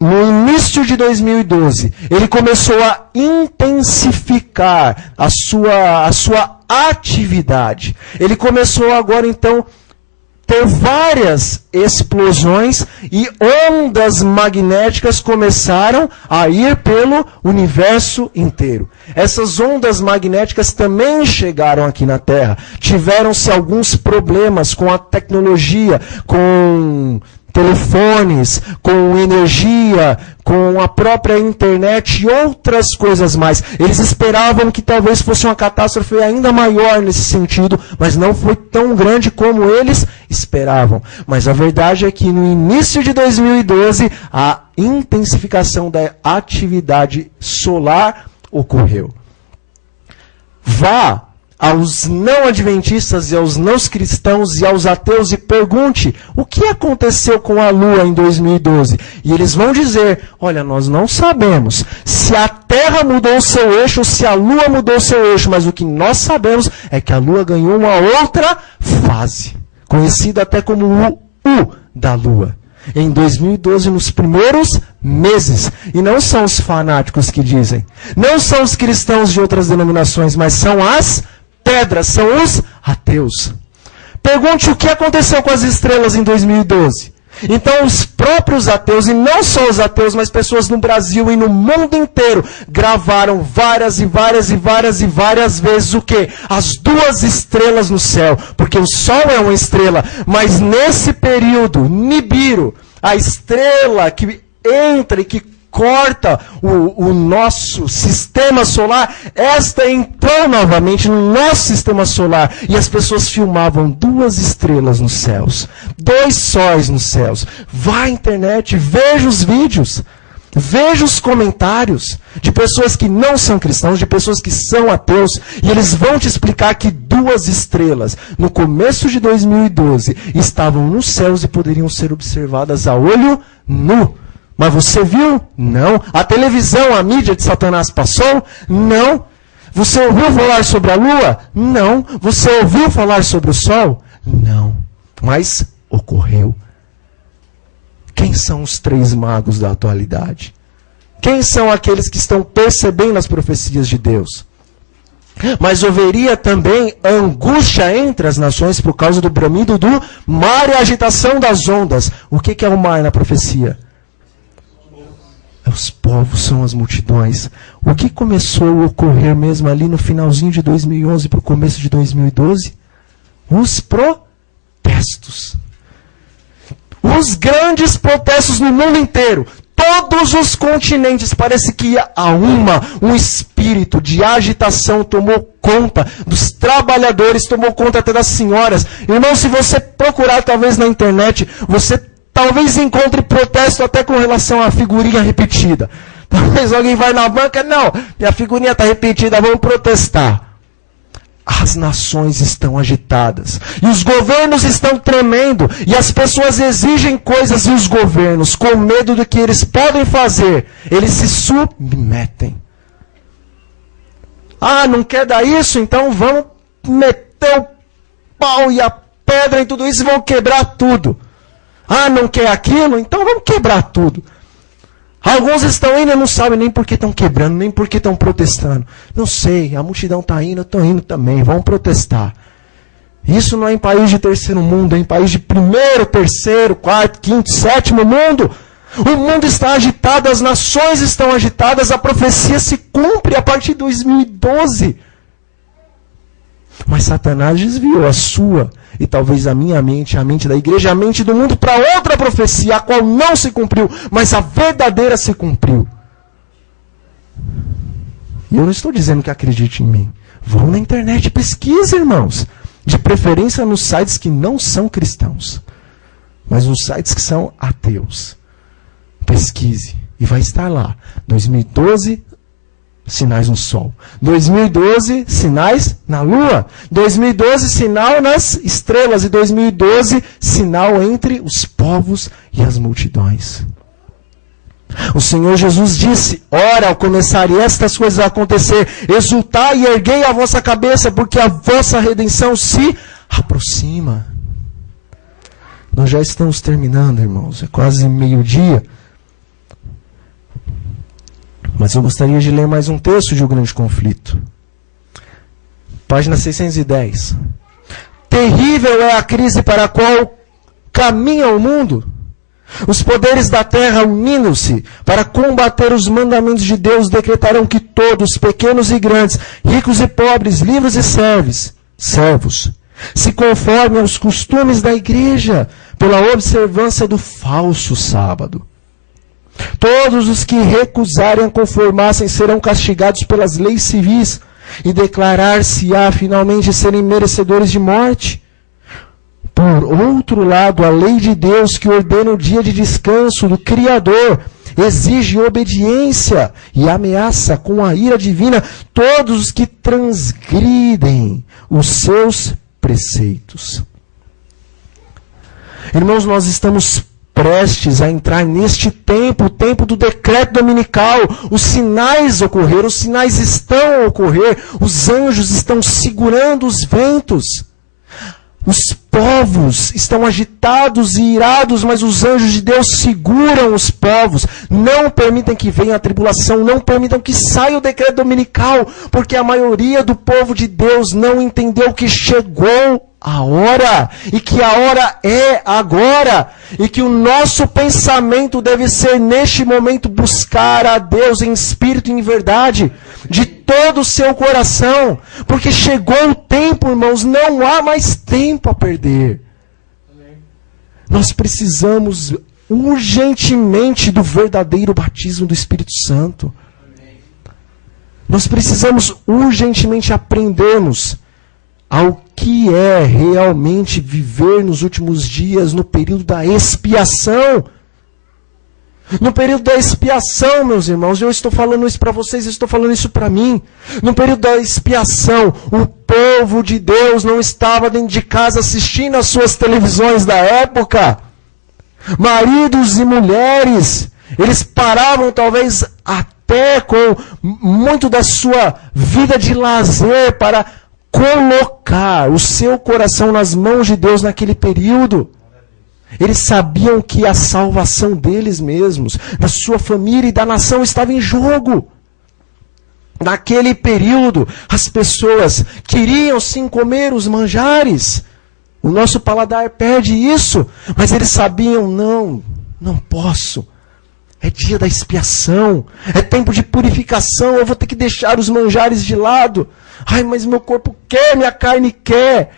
no início de 2012, ele começou a intensificar a sua atividade. Ele começou agora então ter várias explosões e ondas magnéticas começaram a ir pelo universo inteiro. Essas ondas magnéticas também chegaram aqui na Terra. Tiveram-se alguns problemas com a tecnologia, com telefones, com energia, com a própria internet e outras coisas mais. Eles esperavam que talvez fosse uma catástrofe ainda maior nesse sentido, mas não foi tão grande como eles esperavam. Mas a verdade é que no início de 2012, a intensificação da atividade solar ocorreu. Vá aos não adventistas e aos não cristãos e aos ateus e pergunte o que aconteceu com a Lua em 2012. E eles vão dizer, olha, nós não sabemos se a Terra mudou o seu eixo ou se a Lua mudou o seu eixo, mas o que nós sabemos é que a Lua ganhou uma outra fase, conhecida até como o U da Lua. Em 2012, nos primeiros meses. E não são os fanáticos que dizem. Não são os cristãos de outras denominações, mas são as pedras, são os ateus. Pergunte o que aconteceu com as estrelas em 2012. Então os próprios ateus, e não só os ateus, mas pessoas no Brasil e no mundo inteiro, gravaram várias vezes o quê? As duas estrelas no céu. Porque o Sol é uma estrela, mas nesse período, Nibiru, a estrela que entra e que corta o nosso sistema solar, esta entrou novamente no nosso sistema solar. E as pessoas filmavam duas estrelas nos céus, dois sóis nos céus. Vá à internet, veja os vídeos, veja os comentários de pessoas que não são cristãos, de pessoas que são ateus, e eles vão te explicar que duas estrelas, no começo de 2012, estavam nos céus e poderiam ser observadas a olho nu. Mas você viu? Não. A televisão, a mídia de Satanás passou? Não. Você ouviu falar sobre a Lua? Não. Você ouviu falar sobre o Sol? Não. Mas ocorreu. Quem são os três magos da atualidade? Quem são aqueles que estão percebendo as profecias de Deus? Mas haveria também angústia entre as nações por causa do bramido do mar e a agitação das ondas. O que é o mar na profecia? Os povos, são as multidões. O que começou a ocorrer mesmo ali no finalzinho de 2011 para o começo de 2012? Os protestos. Os grandes protestos no mundo inteiro. Todos os continentes, parece que um espírito de agitação tomou conta dos trabalhadores, tomou conta até das senhoras. Irmão, se você procurar talvez na internet, você talvez encontre protesto até com relação à figurinha repetida. Talvez alguém vai na banca, não, minha figurinha está repetida, vamos protestar. As nações estão agitadas, e os governos estão tremendo, e as pessoas exigem coisas, e os governos, com medo do que eles podem fazer, eles se submetem. Ah, não quer dar isso? Então vamos meter o pau e a pedra em tudo isso e vão quebrar tudo. Ah, não quer aquilo? Então vamos quebrar tudo. Alguns estão indo e não sabem nem por que estão quebrando, nem por que estão protestando. Não sei, a multidão está indo, eu estou indo também, vamos protestar. Isso não é em país de terceiro mundo, é em país de primeiro, terceiro, quarto, quinto, sétimo mundo. O mundo está agitado, as nações estão agitadas, a profecia se cumpre a partir de 2012. Mas Satanás desviou a sua e talvez a minha mente, a mente da igreja, a mente do mundo para outra profecia, a qual não se cumpriu, mas a verdadeira se cumpriu. E eu não estou dizendo que acredite em mim. Vão na internet e pesquise, irmãos. De preferência nos sites que não são cristãos, mas nos sites que são ateus. Pesquise e vai estar lá. 2012, sinais no Sol. 2012, sinais na Lua. 2012, sinal nas estrelas. E 2012, sinal entre os povos e as multidões. O Senhor Jesus disse: ora, ao começarem estas coisas a acontecer, exultai e erguei a vossa cabeça, porque a vossa redenção se aproxima. Nós já estamos terminando, irmãos. É quase meio-dia. Mas eu gostaria de ler mais um texto de O Grande Conflito. Página 610. terrível é a crise para a qual caminha o mundo. Os poderes da terra, unindo-se para combater os mandamentos de Deus, decretarão que todos, pequenos e grandes, ricos e pobres, livres e servos, se conformem aos costumes da igreja, pela observância do falso sábado. Todos os que recusarem a conformar-se serão castigados pelas leis civis e declarar-se-á finalmente serem merecedores de morte. Por outro lado, a lei de Deus que ordena o dia de descanso do Criador exige obediência e ameaça com a ira divina todos os que transgridem os seus preceitos. Irmãos, nós estamos prestes a entrar neste tempo, o tempo do decreto dominical. Os sinais ocorreram, os sinais estão a ocorrer, os anjos estão segurando os ventos. Os povos estão agitados e irados, mas os anjos de Deus seguram os povos. Não permitem que venha a tribulação, não permitam que saia o decreto dominical, porque a maioria do povo de Deus não entendeu que chegou a hora, e que a hora é agora, e que o nosso pensamento deve ser neste momento buscar a Deus em espírito e em verdade, de todo o seu coração, porque chegou o tempo, irmãos, não há mais tempo a perder. Nós precisamos urgentemente do verdadeiro batismo do Espírito Santo. Nós precisamos urgentemente aprendermos ao que é realmente viver nos últimos dias, no período da expiação. No período da expiação, meus irmãos, eu estou falando isso para vocês, eu estou falando isso para mim. No período da expiação, o povo de Deus não estava dentro de casa assistindo às suas televisões da época. Maridos e mulheres, eles paravam talvez até com muito da sua vida de lazer para colocar o seu coração nas mãos de Deus naquele período. Eles sabiam que a salvação deles mesmos, da sua família e da nação estava em jogo. Naquele período, as pessoas queriam sim comer os manjares. O nosso paladar pede isso, mas eles sabiam, não posso. É dia da expiação, é tempo de purificação, eu vou ter que deixar os manjares de lado. Ai, mas meu corpo quer, minha carne quer.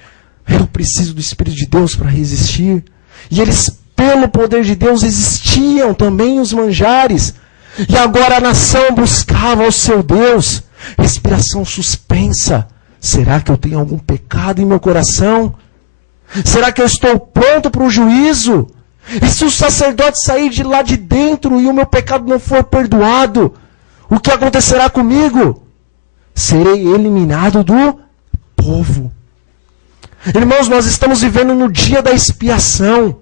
Eu preciso do Espírito de Deus para resistir. E eles, pelo poder de Deus, existiam também os manjares. E agora a nação buscava ao seu Deus. Respiração suspensa. Será que eu tenho algum pecado em meu coração? Será que eu estou pronto para o juízo? E se o sacerdote sair de lá de dentro e o meu pecado não for perdoado, o que acontecerá comigo? Serei eliminado do povo. Irmãos, nós estamos vivendo no dia da expiação.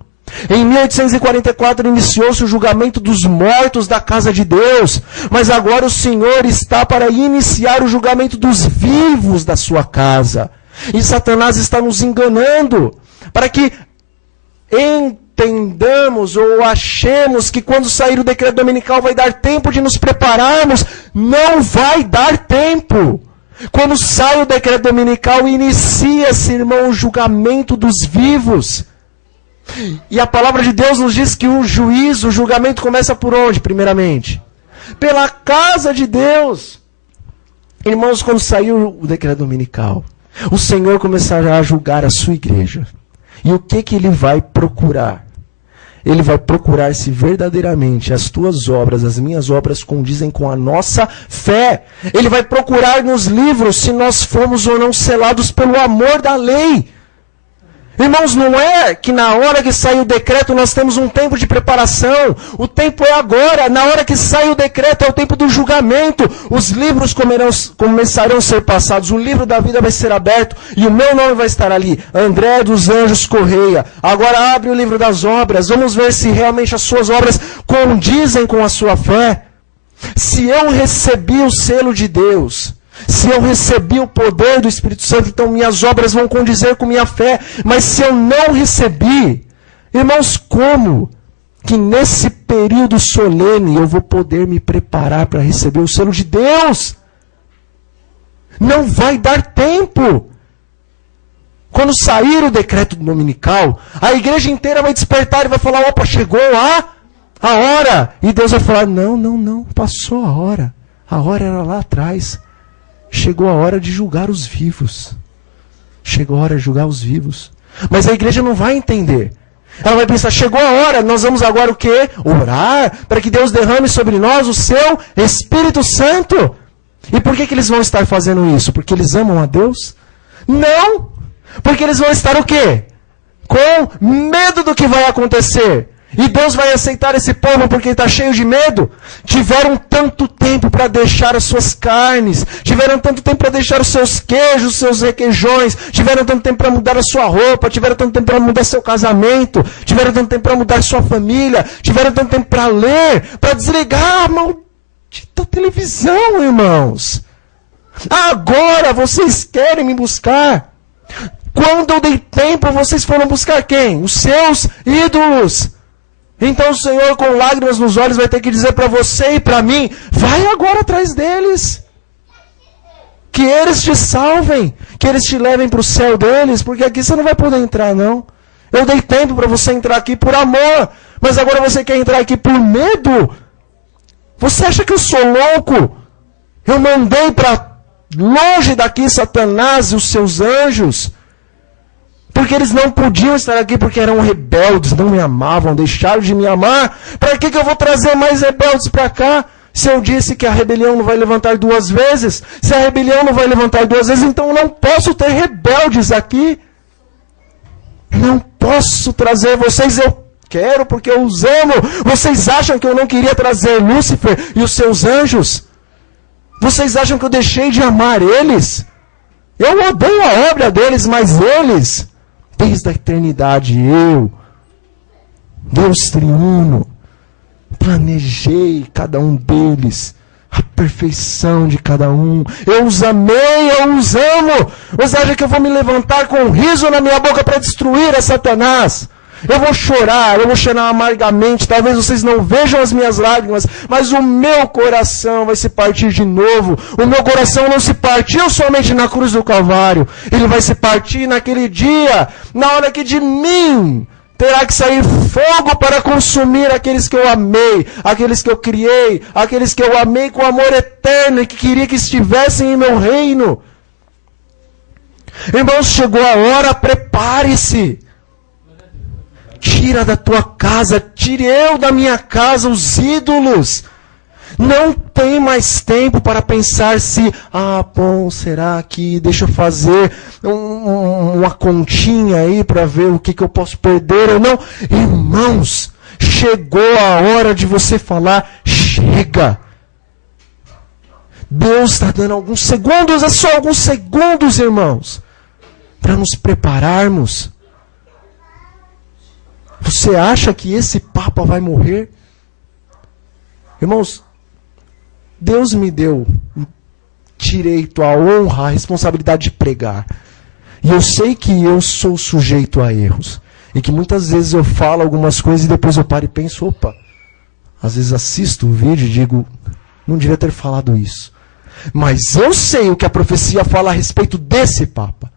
Em 1844 iniciou-se o julgamento dos mortos da casa de Deus, mas agora o Senhor está para iniciar o julgamento dos vivos da sua casa. E Satanás está nos enganando, para que entendamos ou achemos que quando sair o decreto dominical vai dar tempo de nos prepararmos. Não vai dar tempo. Quando sai o decreto dominical, inicia-se, irmão, o julgamento dos vivos. E a palavra de Deus nos diz que o juízo, o julgamento começa por onde, primeiramente? Pela casa de Deus. Irmãos, quando saiu o decreto dominical, o Senhor começará a julgar a sua igreja. E o que ele vai procurar? Ele vai procurar se verdadeiramente as tuas obras, as minhas obras condizem com a nossa fé. Ele vai procurar nos livros se nós fomos ou não selados pelo amor da lei. Irmãos, não é que na hora que sai o decreto nós temos um tempo de preparação. O tempo é agora. Na hora que sai o decreto é o tempo do julgamento. Os livros começarão a ser passados. O livro da vida vai ser aberto e o meu nome vai estar ali. André dos Anjos Correia. Agora abre o livro das obras. Vamos ver se realmente as suas obras condizem com a sua fé. Se eu recebi o selo de Deus, se eu recebi o poder do Espírito Santo, então minhas obras vão condizer com minha fé. Mas se eu não recebi, irmãos, como que nesse período solene eu vou poder me preparar para receber o selo de Deus? Não vai dar tempo. Quando sair o decreto dominical, a igreja inteira vai despertar e vai falar, opa, chegou a hora. E Deus vai falar, não, passou a hora. A hora era lá atrás. Chegou a hora de julgar os vivos. Chegou a hora de julgar os vivos. Mas a igreja não vai entender. Ela vai pensar, chegou a hora, nós vamos agora o quê? Orar para que Deus derrame sobre nós o seu Espírito Santo. E por que eles vão estar fazendo isso? Porque eles amam a Deus? Não! Porque eles vão estar o quê? Com medo do que vai acontecer. E Deus vai aceitar esse povo porque está cheio de medo? Tiveram tanto tempo para deixar as suas carnes, tiveram tanto tempo para deixar os seus queijos, os seus requeijões, tiveram tanto tempo para mudar a sua roupa, tiveram tanto tempo para mudar seu casamento, tiveram tanto tempo para mudar sua família, tiveram tanto tempo para ler, para desligar a maldita televisão, irmãos. Agora vocês querem me buscar. Quando eu dei tempo, vocês foram buscar quem? Os seus ídolos. Então o Senhor, com lágrimas nos olhos, vai ter que dizer para você e para mim, vai agora atrás deles. Que eles te salvem, que eles te levem para o céu deles, porque aqui você não vai poder entrar, não. Eu dei tempo para você entrar aqui por amor, mas agora você quer entrar aqui por medo? Você acha que eu sou louco? Eu mandei para longe daqui Satanás e os seus anjos, porque eles não podiam estar aqui porque eram rebeldes, não me amavam, deixaram de me amar. Para que eu vou trazer mais rebeldes para cá? Se eu disse que a rebelião não vai levantar 2 vezes, se a rebelião não vai levantar 2 vezes, então eu não posso ter rebeldes aqui. Não posso trazer vocês, eu quero porque eu os amo. Vocês acham que eu não queria trazer Lúcifer e os seus anjos? Vocês acham que eu deixei de amar eles? Eu odeio a obra deles, mas eles... Desde a eternidade, eu, Deus triuno, planejei cada um deles, a perfeição de cada um. Eu os amei, eu os amo. Você acha que eu vou me levantar com um riso na minha boca para destruir a Satanás? Eu vou chorar amargamente, talvez vocês não vejam as minhas lágrimas, mas o meu coração vai se partir de novo. O meu coração não se partiu somente na cruz do Calvário, ele vai se partir naquele dia, na hora que de mim terá que sair fogo para consumir aqueles que eu amei, aqueles que eu criei, aqueles que eu amei com amor eterno e que queria que estivessem em meu reino. Irmãos, chegou a hora, prepare-se. Tira da tua casa, tire eu da minha casa os ídolos. Não tem mais tempo para pensar se, bom, será que deixa eu fazer uma continha aí para ver o que eu posso perder ou não. Irmãos, chegou a hora de você falar, chega. Deus está dando alguns segundos, é só alguns segundos, irmãos, para nos prepararmos. Você acha que esse Papa vai morrer? Irmãos, Deus me deu o direito, a honra, a responsabilidade de pregar. E eu sei que eu sou sujeito a erros. E que muitas vezes eu falo algumas coisas e depois eu paro e penso, opa, às vezes assisto o vídeo e digo, não devia ter falado isso. Mas eu sei o que a profecia fala a respeito desse Papa.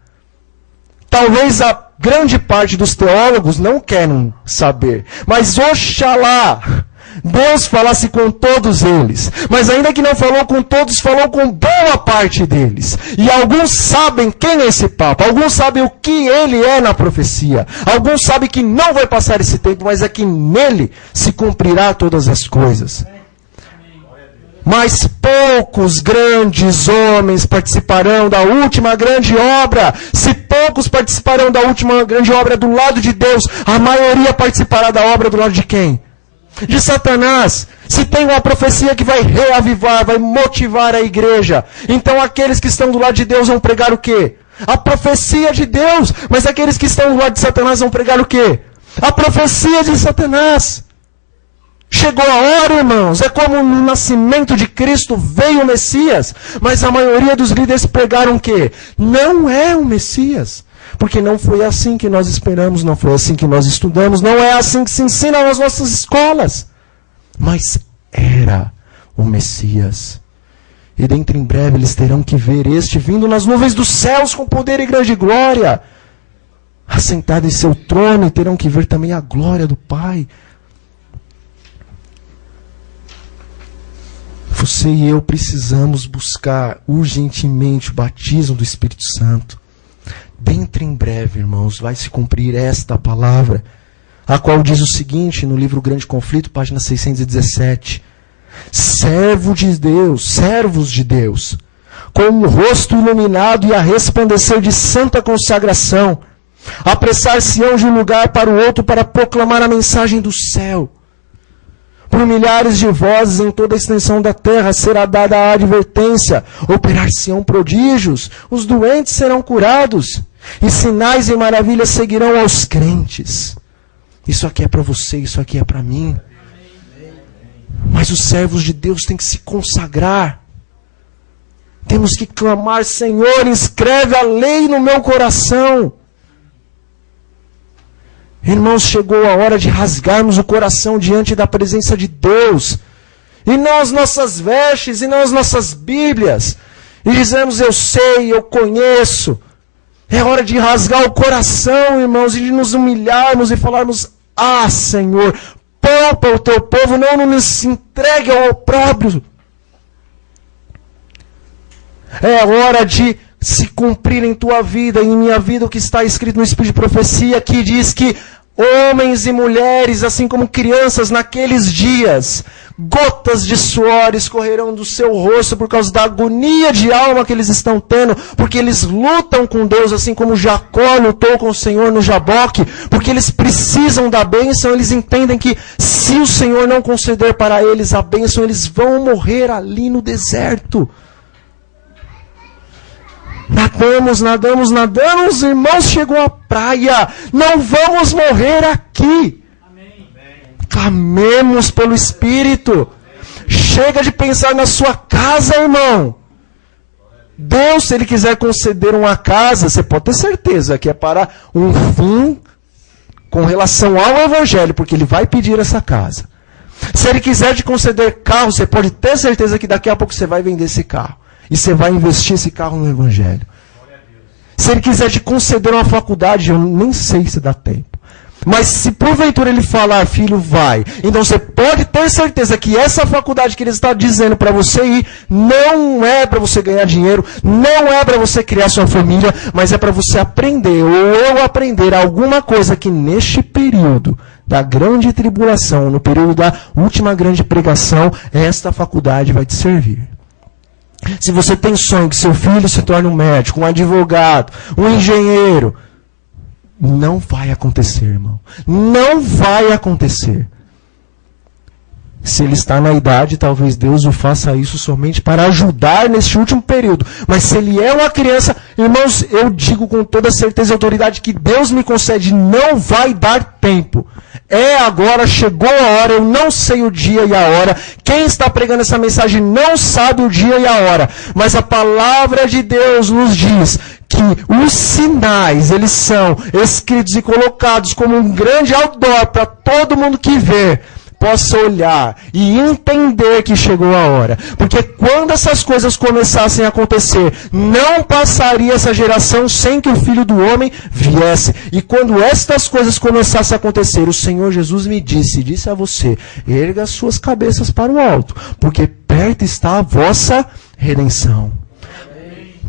Talvez a grande parte dos teólogos não querem saber. Mas oxalá Deus falasse com todos eles. Mas ainda que não falou com todos, falou com boa parte deles. E alguns sabem quem é esse Papa. Alguns sabem o que ele é na profecia. Alguns sabem que não vai passar esse tempo, mas é que nele se cumprirá todas as coisas. Mas poucos grandes homens participarão da última grande obra. Se poucos participarão da última grande obra do lado de Deus, a maioria participará da obra do lado de quem? De Satanás. Se tem uma profecia que vai reavivar, vai motivar a igreja, então aqueles que estão do lado de Deus vão pregar o quê? A profecia de Deus. Mas aqueles que estão do lado de Satanás vão pregar o quê? A profecia de Satanás. Chegou a hora, irmãos, é como no nascimento de Cristo veio o Messias, mas a maioria dos líderes pregaram o quê? Não é o Messias, porque não foi assim que nós esperamos, não foi assim que nós estudamos, não é assim que se ensina nas nossas escolas, mas era o Messias. E dentro em breve eles terão que ver este vindo nas nuvens dos céus com poder e grande glória. assentado em seu trono, e terão que ver também a glória do Pai. Você e eu precisamos buscar urgentemente o batismo do Espírito Santo. Dentro em breve, irmãos, vai se cumprir esta palavra, a qual diz o seguinte, no livro Grande Conflito, página 617. Servos de Deus, com o rosto iluminado e a resplandecer de santa consagração, apressar-se-ão de um lugar para o outro para proclamar a mensagem do céu. Por milhares de vozes em toda a extensão da terra será dada a advertência, operar-se-ão prodígios, os doentes serão curados, e sinais e maravilhas seguirão aos crentes. Isso aqui é para você, isso aqui é para mim. Mas os servos de Deus têm que se consagrar. Temos que clamar: Senhor, inscreve a lei no meu coração. Irmãos, chegou a hora de rasgarmos o coração diante da presença de Deus. E não as nossas vestes, e não as nossas Bíblias. E dizemos: eu sei, eu conheço. É hora de rasgar o coração, irmãos, e de nos humilharmos e falarmos: ah, Senhor, poupa o teu povo, não nos entregue ao opróbrio. É hora de se cumprir em tua vida e em minha vida o que está escrito no Espírito de Profecia, que diz que homens e mulheres, assim como crianças, naqueles dias, gotas de suor escorrerão do seu rosto por causa da agonia de alma que eles estão tendo, porque eles lutam com Deus, assim como Jacó lutou com o Senhor no Jaboque, porque eles precisam da bênção, eles entendem que se o Senhor não conceder para eles a bênção, eles vão morrer ali no deserto. Nadamos, irmãos, chegou a praia. Não vamos morrer aqui. Amém. Clamemos pelo Espírito. Chega de pensar na sua casa, irmão. Deus, se Ele quiser conceder uma casa, você pode ter certeza que é para um fim com relação ao Evangelho, porque Ele vai pedir essa casa. Se Ele quiser te conceder carro, você pode ter certeza que daqui a pouco você vai vender esse carro. E você vai investir esse carro no Evangelho. Se Ele quiser te conceder uma faculdade, eu nem sei se dá tempo. Mas se porventura Ele falar: filho, vai. Então você pode ter certeza que essa faculdade que Ele está dizendo para você ir, não é para você ganhar dinheiro, não é para você criar sua família, mas é para você aprender, ou eu aprender alguma coisa que neste período da grande tribulação, no período da última grande pregação, esta faculdade vai te servir. Se você tem sonho que seu filho se torne um médico, um advogado, um engenheiro, não vai acontecer, irmão. Não vai acontecer. Se ele está na idade, talvez Deus o faça isso somente para ajudar neste último período. Mas se ele é uma criança, irmãos, eu digo com toda certeza e autoridade que Deus me concede, não vai dar tempo. É agora, chegou a hora, eu não sei o dia e a hora. Quem está pregando essa mensagem não sabe o dia e a hora. Mas a palavra de Deus nos diz que os sinais, eles são escritos e colocados como um grande outdoor para todo mundo que vê possa olhar e entender que chegou a hora. Porque quando essas coisas começassem a acontecer, não passaria essa geração sem que o Filho do Homem viesse. E quando estas coisas começassem a acontecer, o Senhor Jesus me disse a você: erga as suas cabeças para o alto, porque perto está a vossa redenção.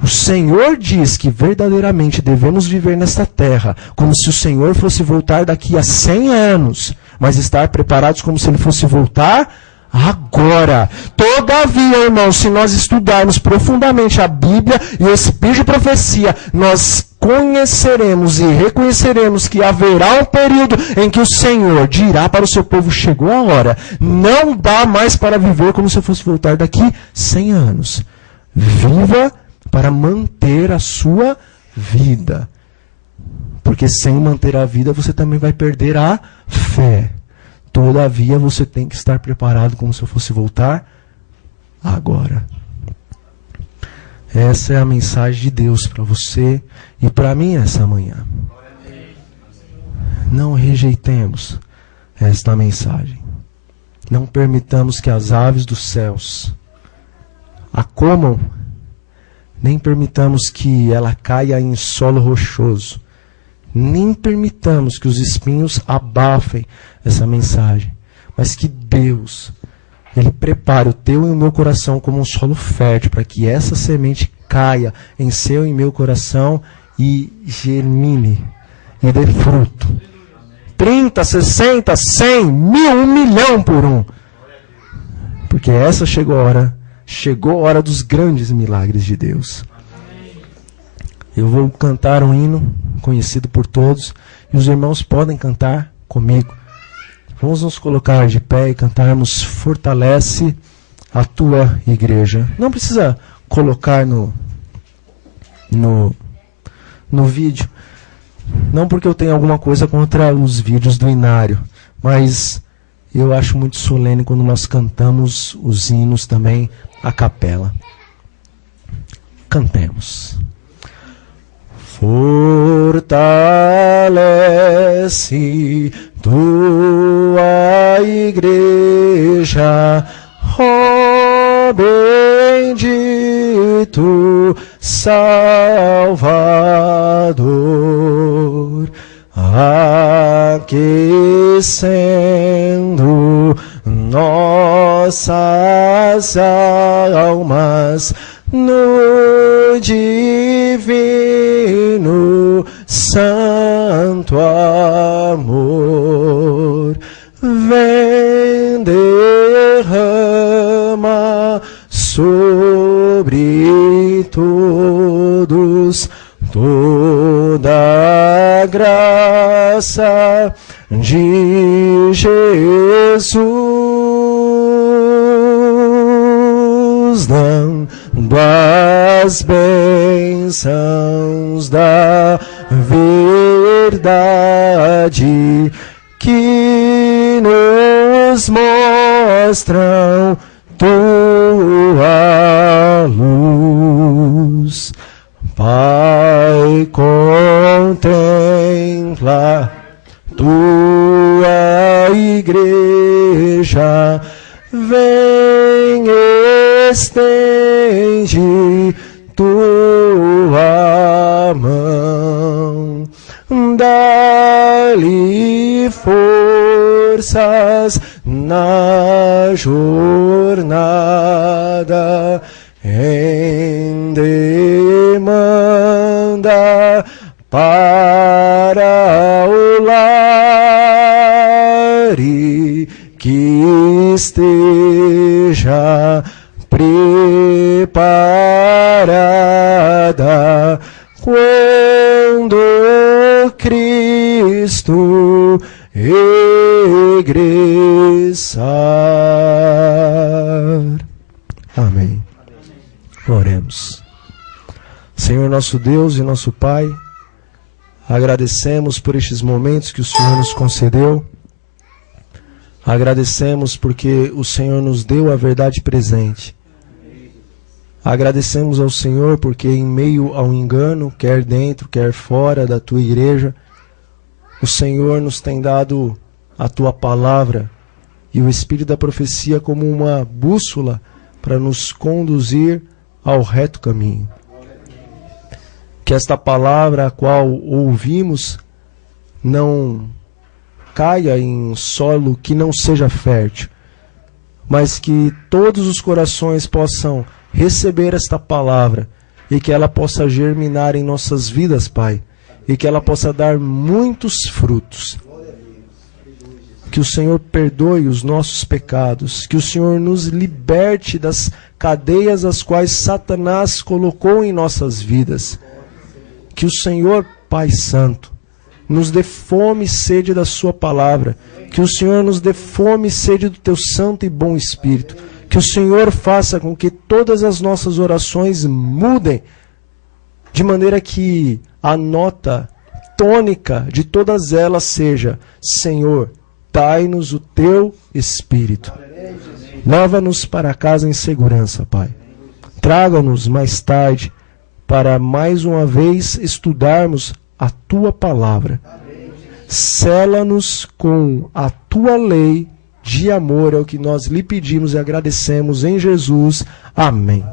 O Senhor diz que verdadeiramente devemos viver nesta terra como se o Senhor fosse voltar daqui a 100 anos, mas estar preparados como se Ele fosse voltar agora. Todavia, irmãos, se nós estudarmos profundamente a Bíblia e o Espírito de Profecia, nós conheceremos e reconheceremos que haverá um período em que o Senhor dirá para o seu povo: chegou a hora, não dá mais para viver como se fosse voltar daqui 100 anos. Viva para manter a sua vida. Porque sem manter a vida, você também vai perder a fé. Todavia, você tem que estar preparado como se eu fosse voltar agora. Essa é a mensagem de Deus para você e para mim essa manhã. Não rejeitemos esta mensagem. Não permitamos que as aves dos céus a comam, nem permitamos que ela caia em solo rochoso. nem permitamos que os espinhos abafem essa mensagem, mas que Deus, Ele prepare o teu e o meu coração como um solo fértil, para que essa semente caia em seu e meu coração e germine e dê fruto. 30, 60, 100, 1000, 1 milhão por um. Porque essa chegou a hora dos grandes milagres de Deus. Eu vou cantar um hino conhecido por todos, e os irmãos podem cantar comigo. Vamos nos colocar de pé e cantarmos Fortalece a Tua Igreja. Não precisa colocar no vídeo, não porque eu tenho alguma coisa contra os vídeos do Inário, mas eu acho muito solene quando nós cantamos os hinos também a capela. Cantemos. Fortalece tua igreja, ó bendito Salvador, aquecendo nossas almas no divino santo amor. Vem, derrama sobre todos toda a graça de Jesus, dando as bênçãos da verdade que nos mostram tua luz. Pai, contempla tua igreja, vem, estende tua mão, dá-lhe forças na jornada, em demanda para o lar, e que esteja preparada quando Cristo regressar. Amém. Oremos. Senhor nosso Deus e nosso Pai, agradecemos por estes momentos que o Senhor nos concedeu. Agradecemos porque o Senhor nos deu a verdade presente. Agradecemos ao Senhor porque em meio ao engano, quer dentro, quer fora da Tua igreja, o Senhor nos tem dado a Tua palavra e o Espírito da profecia como uma bússola para nos conduzir ao reto caminho. Que esta palavra a qual ouvimos não caia em solo que não seja fértil, mas que todos os corações possam receber esta palavra e que ela possa germinar em nossas vidas, Pai, e que ela possa dar muitos frutos. Que o Senhor perdoe os nossos pecados, que o Senhor nos liberte das cadeias as quais Satanás colocou em nossas vidas. Que o Senhor, Pai Santo, nos dê fome e sede da Sua palavra. Que o Senhor nos dê fome e sede do Teu Santo e Bom Espírito. Que o Senhor faça com que todas as nossas orações mudem, de maneira que a nota tônica de todas elas seja: Senhor, dai-nos o Teu Espírito. Leva-nos para casa em segurança, Pai. Traga-nos mais tarde para mais uma vez estudarmos a Tua palavra. Sela-nos com a Tua lei de amor, é o que nós lhe pedimos e agradecemos em Jesus. Amém.